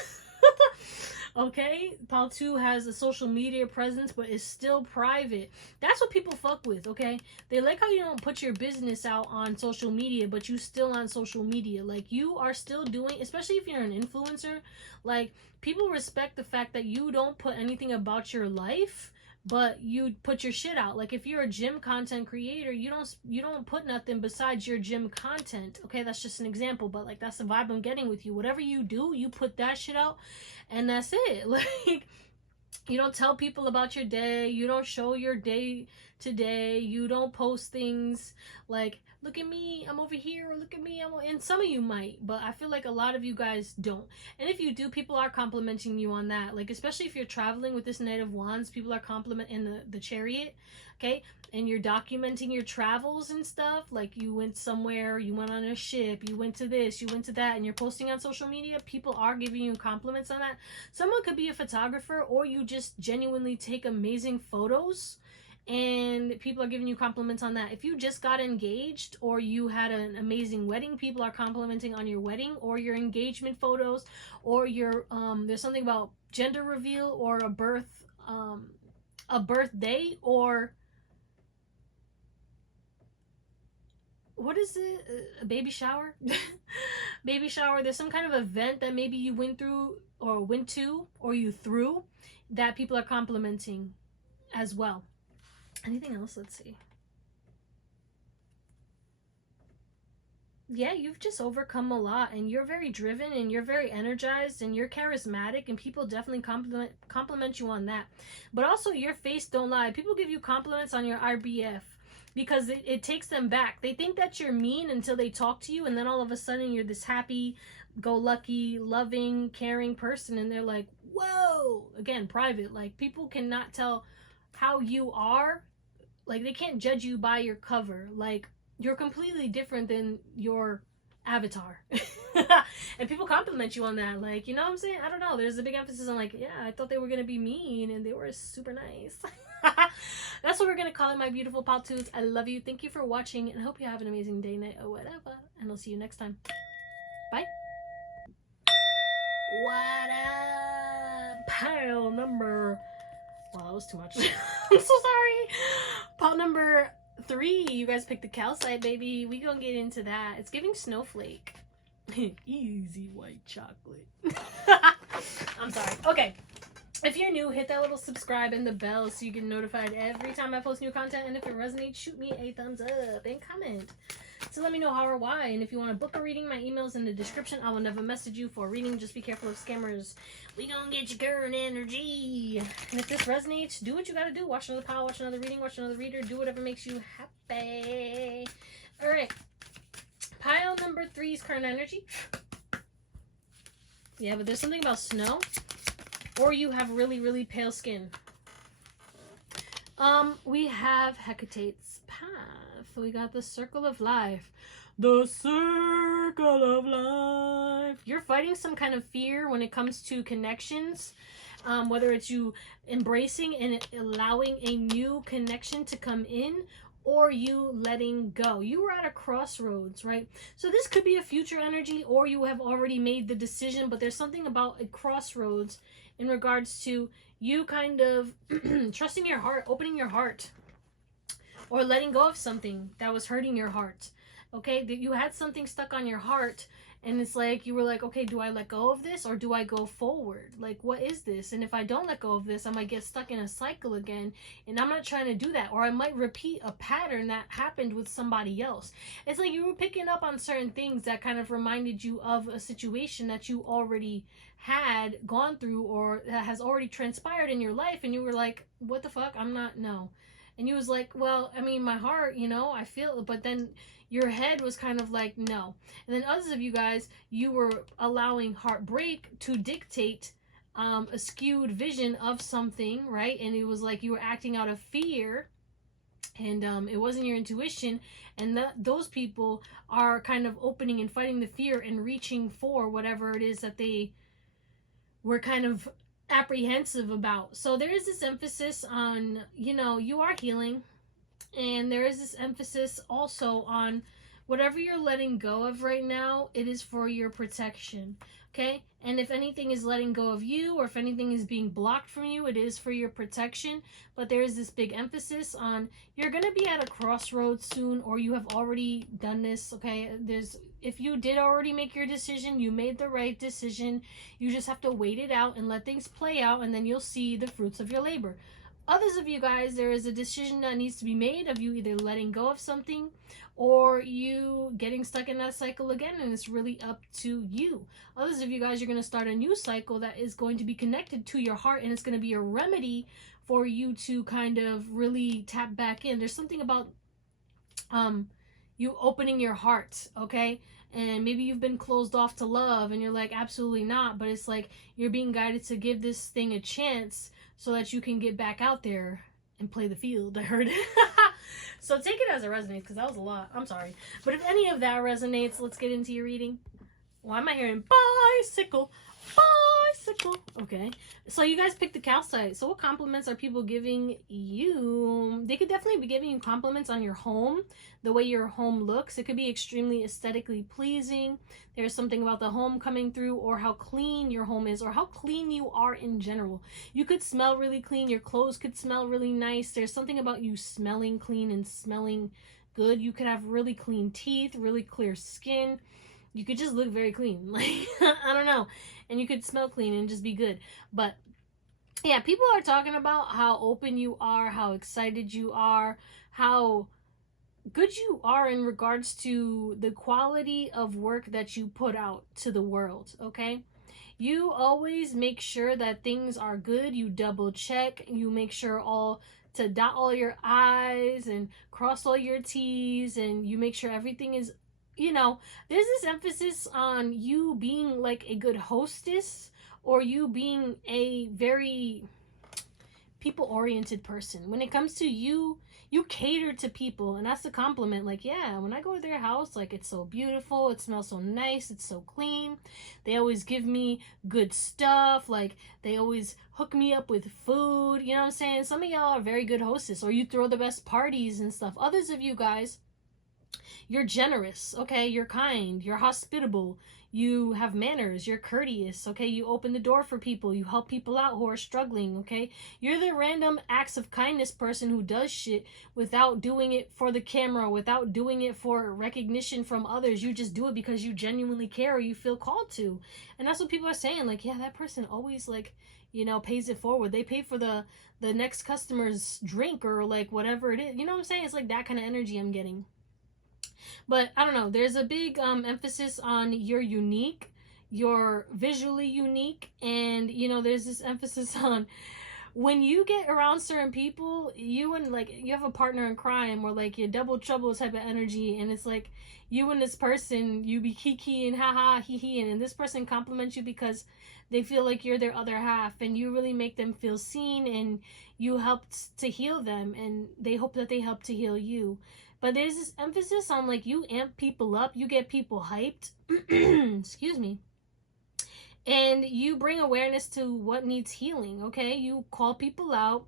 Okay, Pal2 has a social media presence, but is still private. That's what people fuck with, okay? They like how you don't put your business out on social media, but you still on social media. Like, you are still doing, especially if you're an influencer, like, people respect the fact that you don't put anything about your life but you put your shit out. Like if you're a gym content creator, you don't put nothing besides your gym content. Okay, that's just an example, but like that's the vibe I'm getting with you. Whatever you do, you put that shit out, and that's it. Like you don't tell people about your day. You don't show your day to day. You don't post things like, look at me, I'm over here, or look at me, and some of you might, but I feel like a lot of you guys don't. And if you do, people are complimenting you on that. Like, especially if you're traveling with this Knight of Wands, people are complimenting the Chariot, okay? And you're documenting your travels and stuff. Like, you went somewhere, you went on a ship, you went to this, you went to that, and you're posting on social media. People are giving you compliments on that. Someone could be a photographer, or you just genuinely take amazing photos, and people are giving you compliments on that. If you just got engaged or you had an amazing wedding, people are complimenting on your wedding or your engagement photos, or your there's something about gender reveal or a birthday, or what is it, a baby shower? Baby shower. There's some kind of event that maybe you went through or went to or you threw that people are complimenting as well. Anything else? Let's see. Yeah, you've just overcome a lot, and you're very driven, and you're very energized, and you're charismatic, and people definitely compliment you on that. But also, your face don't lie. People give you compliments on your RBF because it takes them back. They think that you're mean until they talk to you, and then all of a sudden you're this happy, go lucky, loving, caring person, and they're like, whoa. Again, private. Like, people cannot tell how you are. Like, they can't judge you by your cover. Like, you're completely different than your avatar. And people compliment you on that. Like, you know what I'm saying? I don't know. There's a big emphasis on, like, yeah, I thought they were going to be mean, and they were super nice. That's what we're going to call it, my beautiful Paltooth. I love you. Thank you for watching, and I hope you have an amazing day, night, or whatever. And I'll see you next time. Bye. What up? Pile number... Wow, that was too much. I'm so sorry. Pot number 3. You guys picked the calcite, baby. We gonna get into that. It's giving snowflake. Easy white chocolate. I'm sorry. Okay. If you're new, hit that little subscribe and the bell so you get notified every time I post new content. And if it resonates, shoot me a thumbs up and comment to let me know how or why. And if you want to book a reading, my email's in the description. I will never message you for a reading. Just be careful of scammers. We gonna get your current energy. And if this resonates, do what you gotta do. Watch another pile, watch another reading, watch another reader. Do whatever makes you happy. Alright. Pile number 3's current energy. Yeah, but there's something about snow. Or you have really, really pale skin. We have Hecate's Path. We got the Circle of Life. The Circle of Life. You're fighting some kind of fear when it comes to connections. Whether it's you embracing and allowing a new connection to come in, or you letting go. You were at a crossroads, right? So this could be a future energy, or you have already made the decision, but there's something about a crossroads in regards to you kind of trusting your heart, opening your heart, or letting go of something that was hurting your heart. Okay, that you had something stuck on your heart, and it's like you were like, okay, do I let go of this or do I go forward? Like, what is this? And if I don't let go of this, I might get stuck in a cycle again, and I'm not trying to do that. Or I might repeat a pattern that happened with somebody else. It's like you were picking up on certain things that kind of reminded you of a situation that you already had gone through, or that has already transpired in your life, and you were like, what the fuck? I'm not, no. And you was like, well, I mean, my heart, you know, I feel it, but then your head was kind of like, no. And then others of you guys, you were allowing heartbreak to dictate a skewed vision of something, right? And it was like you were acting out of fear, and it wasn't your intuition. And those people are kind of opening and fighting the fear and reaching for whatever it is that they were kind of apprehensive about. So there is this emphasis on, you know, you are healing. And there is this emphasis also on whatever you're letting go of right now, it is for your protection, okay? And if anything is letting go of you, or if anything is being blocked from you, it is for your protection. But there is this big emphasis on you're going to be at a crossroads soon, or you have already done this, okay? If you did already make your decision, you made the right decision. You just have to wait it out and let things play out, and then you'll see the fruits of your labor. Others of you guys, there is a decision that needs to be made of you either letting go of something or you getting stuck in that cycle again, and it's really up to you. Others of you guys, you're going to start a new cycle that is going to be connected to your heart, and it's going to be a remedy for you to kind of really tap back in. There's something about you opening your heart, okay? And maybe you've been closed off to love and you're like, absolutely not, but it's like you're being guided to give this thing a chance so that you can get back out there and play the field. I heard it. So take it as it resonates, because that was a lot. I'm sorry. But if any of that resonates, let's get into your reading. Why am I hearing bicycle? Bicycle. Okay. So you guys picked the calcite. So what compliments are people giving you? They could definitely be giving you compliments on your home, the way your home looks. It could be extremely aesthetically pleasing. There's something about the home coming through, or how clean your home is, or how clean you are in general. You could smell really clean. Your clothes could smell really nice. There's something about you smelling clean and smelling good. You could have really clean teeth, really clear skin. You could just look very clean. Like, I don't know. And you could smell clean and just be good. But yeah, people are talking about how open you are, how excited you are, how good you are in regards to the quality of work that you put out to the world, okay? You always make sure that things are good. You double check. You make sure to dot all your I's and cross all your T's, and you make sure everything is, you know, there's this emphasis on you being like a good hostess, or you being a very people-oriented person. When it comes to you, you cater to people, and that's a compliment. Like, yeah, when I go to their house, like, it's so beautiful, it smells so nice, it's so clean. They always give me good stuff. Like, they always hook me up with food. You know what I'm saying? Some of y'all are very good hostess, or you throw the best parties and stuff. Others of you guys, you're generous, okay? You're kind, you're hospitable, you have manners, you're courteous, okay? You open the door for people, you help people out who are struggling, okay? You're the random acts of kindness person who does shit without doing it for the camera, without doing it for recognition from others. You just do it because you genuinely care, or you feel called to. And that's what people are saying. Like, yeah, that person always, like, you know, pays it forward. They pay for the next customer's drink, or like whatever it is. You know what I'm saying? It's like that kind of energy I'm getting. But I don't know, there's a big emphasis on you're unique, you're visually unique, and you know, there's this emphasis on when you get around certain people, you have a partner in crime, or like your double trouble type of energy, and it's like you and this person, you be kiki and haha hee and this person compliments you because they feel like you're their other half, and you really make them feel seen, and you helped to heal them, and they hope that they help to heal you. But there's this emphasis on, like, you amp people up, you get people hyped, excuse me, and you bring awareness to what needs healing, okay? You call people out,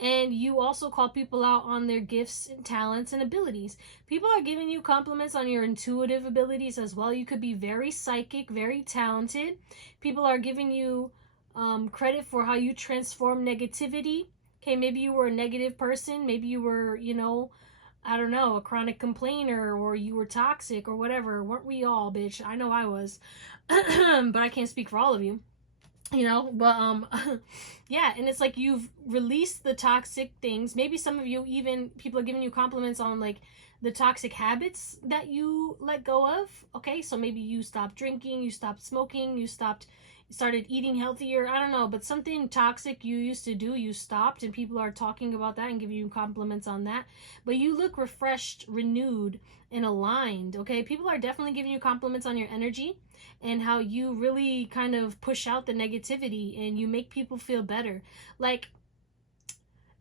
and you also call people out on their gifts and talents and abilities. People are giving you compliments on your intuitive abilities as well. You could be very psychic, very talented. People are giving you credit for how you transform negativity. Okay, maybe you were a negative person, maybe you were, you know, I don't know, a chronic complainer, or you were toxic or whatever. Weren't we all, bitch? I know I was. But I can't speak for all of you. You know, but yeah, and it's like you've released the toxic things. Maybe some of you, even people are giving you compliments on like the toxic habits that you let go of. Okay, so maybe you stopped drinking, you stopped smoking, you started eating healthier. I don't know, but something toxic you used to do, you stopped, and people are talking about that and giving you compliments on that. But you look refreshed, renewed, and aligned, okay? People are definitely giving you compliments on your energy and how you really kind of push out the negativity and you make people feel better. Like,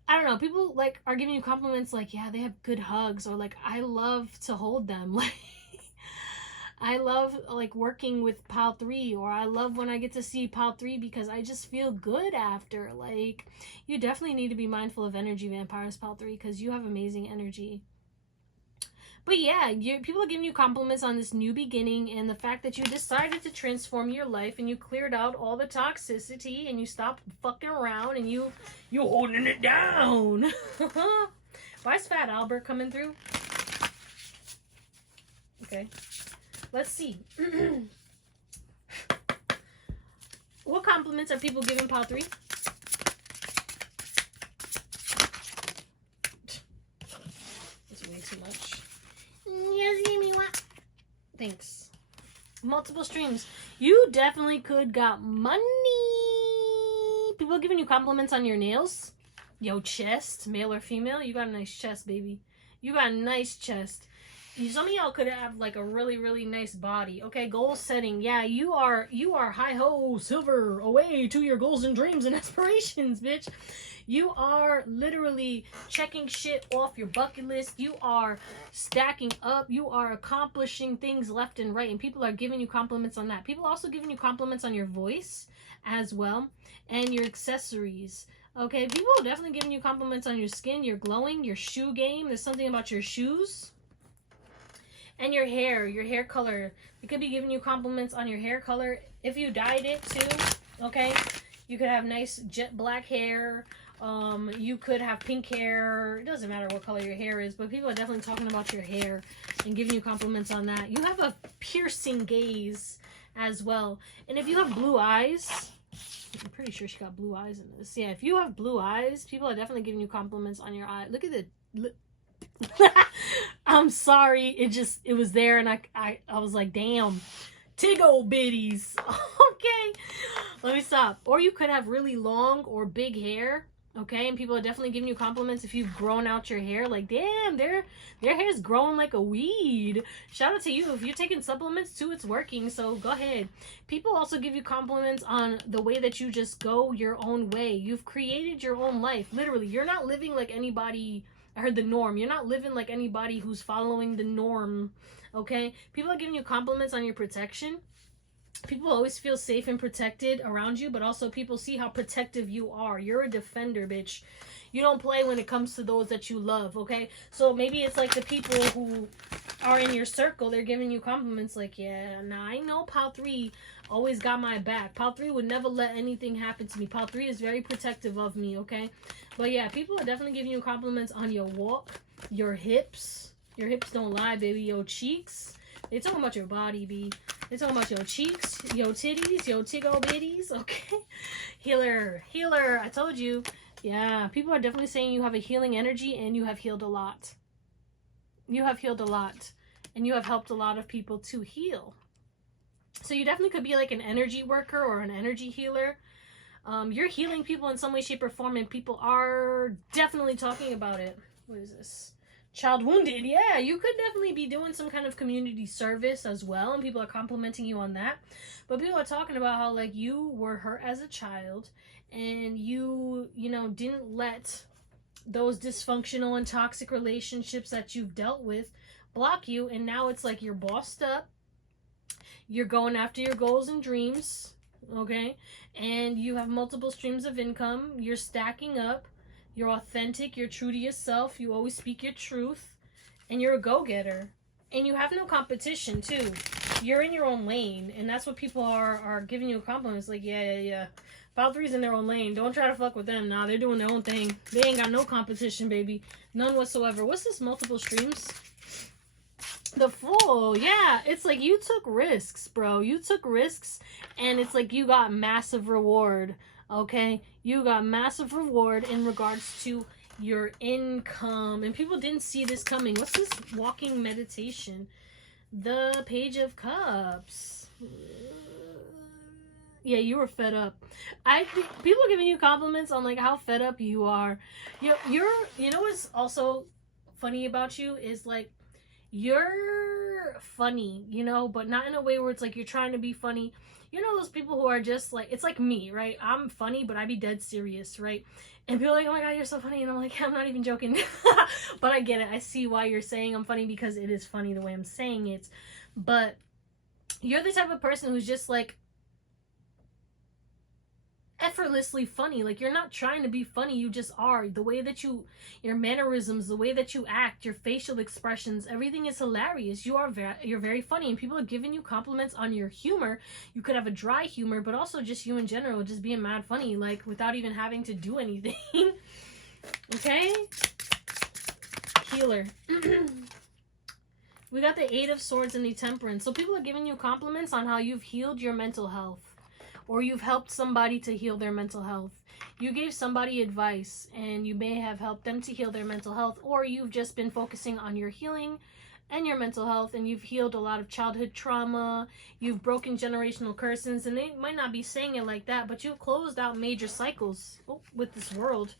I don't know, people like are giving you compliments like, yeah, they have good hugs, or like, I love to hold them. Like, I love like working with Pal 3, or I love when I get to see Pal 3 because I just feel good after. Like, you definitely need to be mindful of energy vampires, Pal 3, because you have amazing energy. But yeah, people are giving you compliments on this new beginning and the fact that you decided to transform your life, and you cleared out all the toxicity, and you stopped fucking around, and you're holding it down. Why is Fat Albert coming through? Okay. Let's see. What compliments are people giving Pal 3? too much. Yes, give me one. Thanks. Multiple streams. You definitely could got money. People giving you compliments on your nails. Yo, chest, male or female. You got a nice chest, baby. You got a nice chest. Some of y'all could have like a really, really nice body. Okay, goal setting. Yeah, you are hi ho silver away to your goals and dreams and aspirations, bitch. You are literally checking shit off your bucket list. You are stacking up. You are accomplishing things left and right. And people are giving you compliments on that. People also giving you compliments on your voice as well. And your accessories. Okay, people are definitely giving you compliments on your skin. You're glowing. Your shoe game. There's something about your shoes. And your hair color. They could be giving you compliments on your hair color. If you dyed it too, okay? You could have nice jet black hair. You could have pink hair. It doesn't matter what color your hair is, but people are definitely talking about your hair and giving you compliments on that. You have a piercing gaze as well. And if you have blue eyes, I'm pretty sure she got blue eyes in this. Yeah, if you have blue eyes, people are definitely giving you compliments on your eye. Look at the... I'm sorry. It was there and I was like, damn. Tiggle bitties. Okay. Let me stop. Or you could have really long or big hair. Okay, and people are definitely giving you compliments if you've grown out your hair. Like, damn, their hair's growing like a weed. Shout out to you. If you're taking supplements too, it's working, so go ahead. People also give you compliments on the way that you just go your own way. You've created your own life. Literally, you're not living like anybody. I heard the norm. You're not living like anybody who's following the norm, okay? People are giving you compliments on your protection. People always feel safe and protected around you, but also people see how protective you are. You're a defender, bitch. You don't play when it comes to those that you love, okay? So maybe it's like the people who are in your circle, they're giving you compliments like, yeah, nah, I know Pal 3 always got my back. Pal 3 would never let anything happen to me. Pal 3 is very protective of me, okay? But yeah, people are definitely giving you compliments on your walk, your hips. Your hips don't lie, baby. Your cheeks. They talking about your body, B. They talking about your cheeks, your titties, your tiggle bitties, okay? Healer. I told you. Yeah, people are definitely saying you have a healing energy and you have healed a lot. You have healed a lot. And you have helped a lot of people to heal. So you definitely could be like an energy worker or an energy healer. You're healing people in some way, shape, or form, and people are definitely talking about it. What is this? Child wounded. Yeah, you could definitely be doing some kind of community service as well, and people are complimenting you on that. But people are talking about how, like, you were hurt as a child, and you know, didn't let those dysfunctional and toxic relationships that you've dealt with block you, and now it's like you're bossed up. You're going after your goals and dreams, okay? And you have multiple streams of income. You're stacking up. You're authentic. You're true to yourself. You always speak your truth. And you're a go-getter. And you have no competition, too. You're in your own lane. And that's what people are giving you compliments. Like, yeah. Pal 3's in their own lane. Don't try to fuck with them. Nah, they're doing their own thing. They ain't got no competition, baby. None whatsoever. What's this multiple streams? The Fool. Yeah, it's like you took risks, bro. You took risks. And it's like you got massive reward. Okay, you got massive reward in regards to your income. And people didn't see this coming. What's this walking meditation? The Page of Cups. Yeah, you were fed up. People are giving you compliments on like how fed up you are. You know what's also funny about you is like you're funny, you know, but not in a way where it's like you're trying to be funny. You know those people who are just like, it's like me, right? I'm funny, but I be dead serious, right? And people are like, oh my god, you're so funny. And I'm like, I'm not even joking. But I get it. I see why you're saying I'm funny because it is funny the way I'm saying it. But you're the type of person who's just like effortlessly funny. Like you're not trying to be funny, you just are. The way that your mannerisms, the way that you act, your facial expressions, everything is hilarious. You're very funny, and people are giving you compliments on your humor. You could have a dry humor, but also just you in general, just being mad funny, like without even having to do anything. Okay? Healer. We got the Eight of Swords and the Temperance. So people are giving you compliments on how you've healed your mental health. or you've helped somebody to heal their mental health. You gave somebody advice and you may have helped them to heal their mental health, or you've just been focusing on your healing and your mental health, and you've healed a lot of childhood trauma, you've broken generational curses, and they might not be saying it like that, but you've closed out major cycles with this world.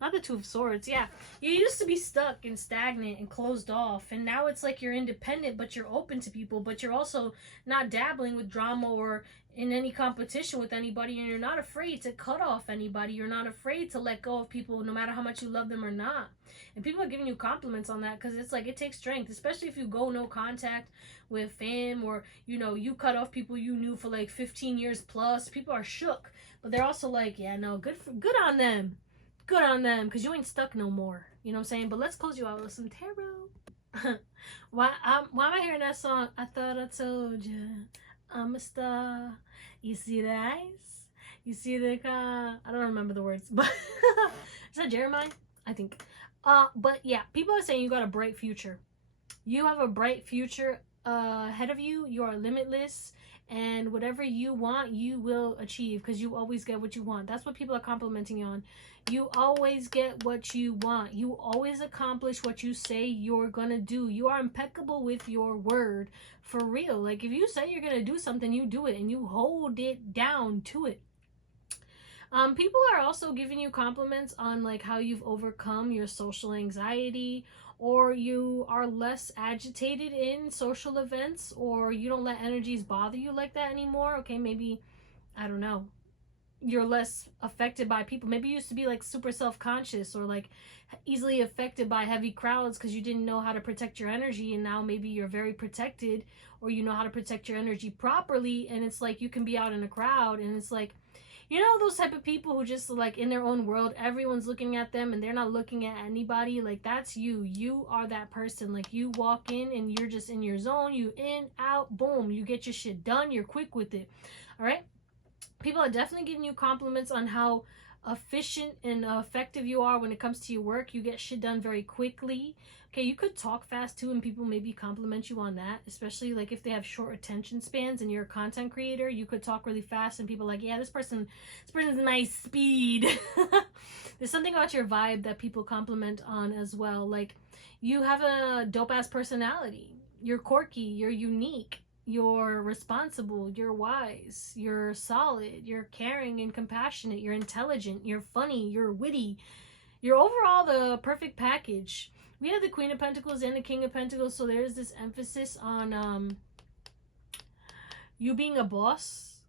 Not the Two of Swords, yeah. You used to be stuck and stagnant and closed off, and now it's like you're independent, but you're open to people, but you're also not dabbling with drama or in any competition with anybody, and you're not afraid to cut off anybody. You're not afraid to let go of people no matter how much you love them or not. And people are giving you compliments on that, because it's like it takes strength, especially if you go no contact with fam, or you cut off people you knew for like 15 years plus. People are shook, but they're also like, yeah, no, good on them. Good on them, because you ain't stuck no more. You know what I'm saying? But let's close you out with some tarot. why am I hearing that song? I thought I told you I'm a star. You see the eyes? You see the car? I don't remember the words, but is that Jeremiah? I think. But yeah, people are saying you got a bright future. You have a bright future ahead of you. You are limitless. And whatever you want, you will achieve, because you always get what you want. That's what people are complimenting you on. You always get what you want. You always accomplish what you say you're gonna do. You are impeccable with your word, for real. Like, if you say you're gonna do something, you do it, and you hold it down to it. People are also giving you compliments on like how you've overcome your social anxiety, or you are less agitated in social events, or you don't let energies bother you like that anymore. Okay, maybe, I don't know, you're less affected by people. Maybe you used to be like super self-conscious, or like easily affected by heavy crowds because you didn't know how to protect your energy, and now maybe you're very protected, or you know how to protect your energy properly, and it's like you can be out in a crowd, and it's like, those type of people who just like in their own world, everyone's looking at them and they're not looking at anybody. Like, that's you are that person. Like, you walk in and you're just in your zone, you in, out, boom, you get your shit done, you're quick with it. All right, people are definitely giving you compliments on how efficient and effective you are when it comes to your work. You get shit done very quickly. Okay, you could talk fast too, and people maybe compliment you on that, especially like if they have short attention spans and you're a content creator. You could talk really fast and people are like, yeah, this person's my speed. There's something about your vibe that people compliment on as well. Like, you have a dope ass personality. You're quirky, you're unique, you're responsible, you're wise, you're solid, you're caring and compassionate, you're intelligent, you're funny, you're witty. You're overall the perfect package. We have the Queen of Pentacles and the King of Pentacles, so there's this emphasis on you being a boss,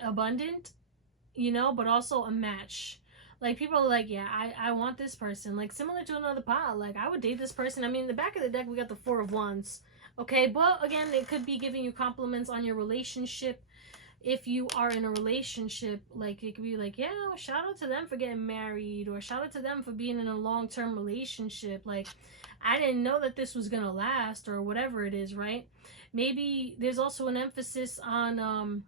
abundant, but also a match. Like, people are like, yeah, I want this person. Like, similar to another pot, like, I would date this person. I mean, in the back of the deck, we got the Four of Wands. Okay, but again, it could be giving you compliments on your relationship. If you are in a relationship, like, it could be like, yeah, shout out to them for getting married, or shout out to them for being in a long-term relationship. Like, I didn't know that this was gonna last, or whatever it is, right? Maybe there's also an emphasis on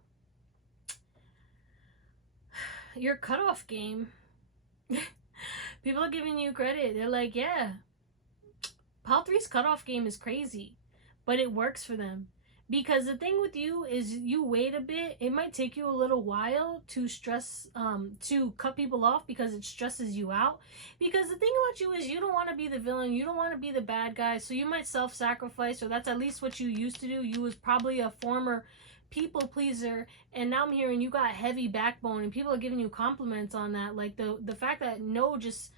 your cutoff game. People are giving you credit. They're like, yeah, Pal 3's cutoff game is crazy, but it works for them. Because the thing with you is, you wait a bit. It might take you a little while to to cut people off, because it stresses you out. Because the thing about you is, you don't want to be the villain. You don't want to be the bad guy. So you might self-sacrifice, or that's at least what you used to do. You was probably a former people pleaser, and now I'm hearing you got heavy backbone, and people are giving you compliments on that. Like, the fact that no just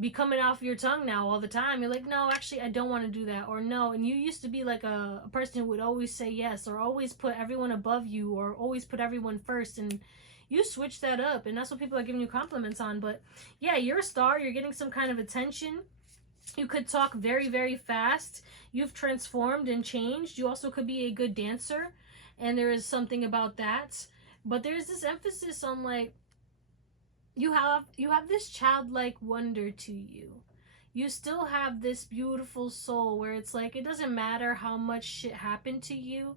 be coming off your tongue now all the time. You're like, no, actually, I don't want to do that, or no. And you used to be like a person who would always say yes, or always put everyone above you, or always put everyone first, and you switch that up, and that's what people are giving you compliments on. But yeah, you're a star. You're getting some kind of attention. You could talk very, very fast. You've transformed and changed. You also could be a good dancer, and there is something about that. But there's this emphasis on, like, you have this childlike wonder to you. You still have this beautiful soul where it's like, it doesn't matter how much shit happened to you.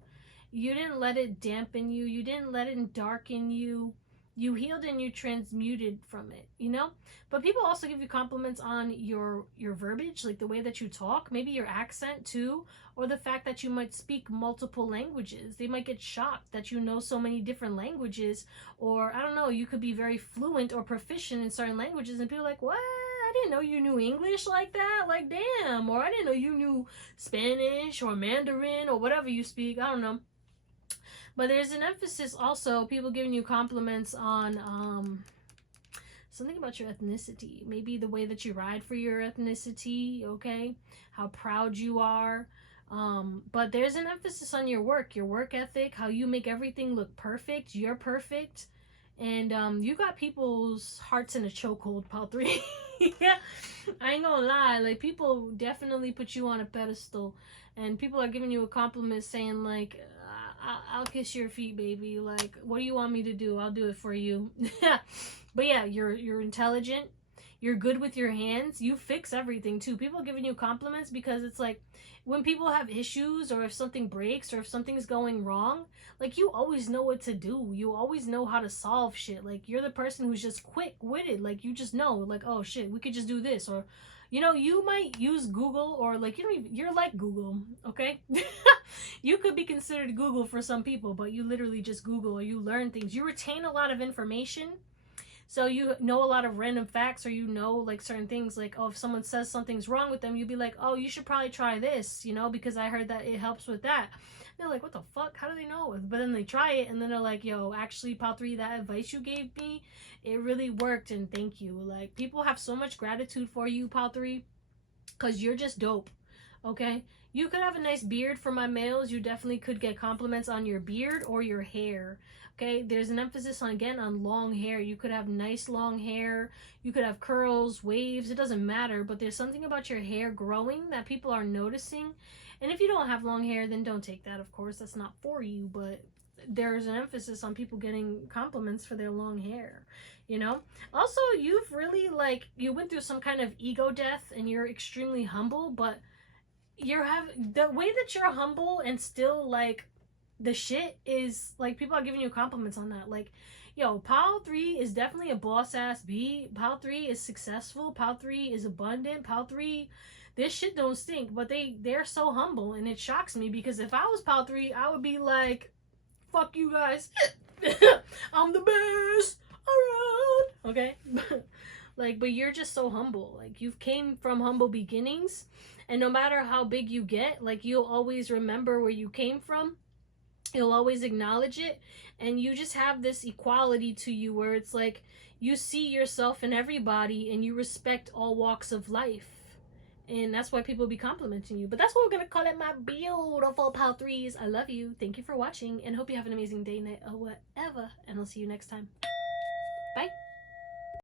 You didn't let it dampen you. You didn't let it darken you. You healed and you transmuted from it, you know? But people also give you compliments on your verbiage, like the way that you talk, maybe your accent too, or the fact that you might speak multiple languages. They might get shocked that you know so many different languages, or I don't know, you could be very fluent or proficient in certain languages, and people are like, what? I didn't know you knew English like that. Like, damn. Or I didn't know you knew Spanish or Mandarin or whatever you speak. I don't know. But there's an emphasis also, people giving you compliments on something about your ethnicity. Maybe the way that you ride for your ethnicity, okay? How proud you are. But there's an emphasis on your work ethic, how you make everything look perfect. You're perfect. And you got people's hearts in a chokehold, pile 3. Yeah, I ain't gonna lie. Like, people definitely put you on a pedestal. And people are giving you a compliment saying, like, I'll kiss your feet, baby. Like, what do you want me to do? I'll do it for you. But yeah, you're intelligent. You're good with your hands. You fix everything too. People are giving you compliments because it's like when people have issues, or if something breaks, or if something's going wrong, like, you always know what to do. You always know how to solve shit. Like, you're the person who's just quick-witted. Like, you just know, like, oh shit, we could just do this. Or, you know, you might use Google, or like, you're like Google, okay? You could be considered Google for some people, but you literally just Google, or you learn things. You retain a lot of information. So you know a lot of random facts, or you know, like, certain things, like, oh, if someone says something's wrong with them, you'd be like, oh, you should probably try this, you know, because I heard that it helps with that. And they're like, what the fuck? How do they know? But then they try it, and then they're like, yo, actually, pile 3, that advice you gave me, it really worked, and thank you. Like, people have so much gratitude for you, pile 3, because you're just dope, okay? You could have a nice beard. For my males, you definitely could get compliments on your beard or your hair. Okay, there's an emphasis on, again, on long hair. You could have nice long hair. You could have curls, waves. It doesn't matter, but there's something about your hair growing that people are noticing. And if you don't have long hair, then don't take that, of course. That's not for you, but there's an emphasis on people getting compliments for their long hair, you know? Also, you've really, like, you went through some kind of ego death, and you're extremely humble, but you're having the way that you're humble and still, like, the shit is, like, people are giving you compliments on that. Like, yo, pile 3 is definitely a boss ass B. Pile 3 is successful. Pile 3 is abundant. Pile 3, this shit don't stink, but they're so humble, and it shocks me, because if I was pile 3, I would be like, fuck you guys. I'm the best around. Okay? Like, but you're just so humble. Like, you've came from humble beginnings, and no matter how big you get, like, you'll always remember where you came from. You'll always acknowledge it, and you just have this equality to you where it's like you see yourself in everybody, and you respect all walks of life. And that's why people be complimenting you. But that's what we're gonna call it, my beautiful pile 3s. I love you. Thank you for watching, and hope you have an amazing day, night, or whatever. And I'll see you next time. Bye.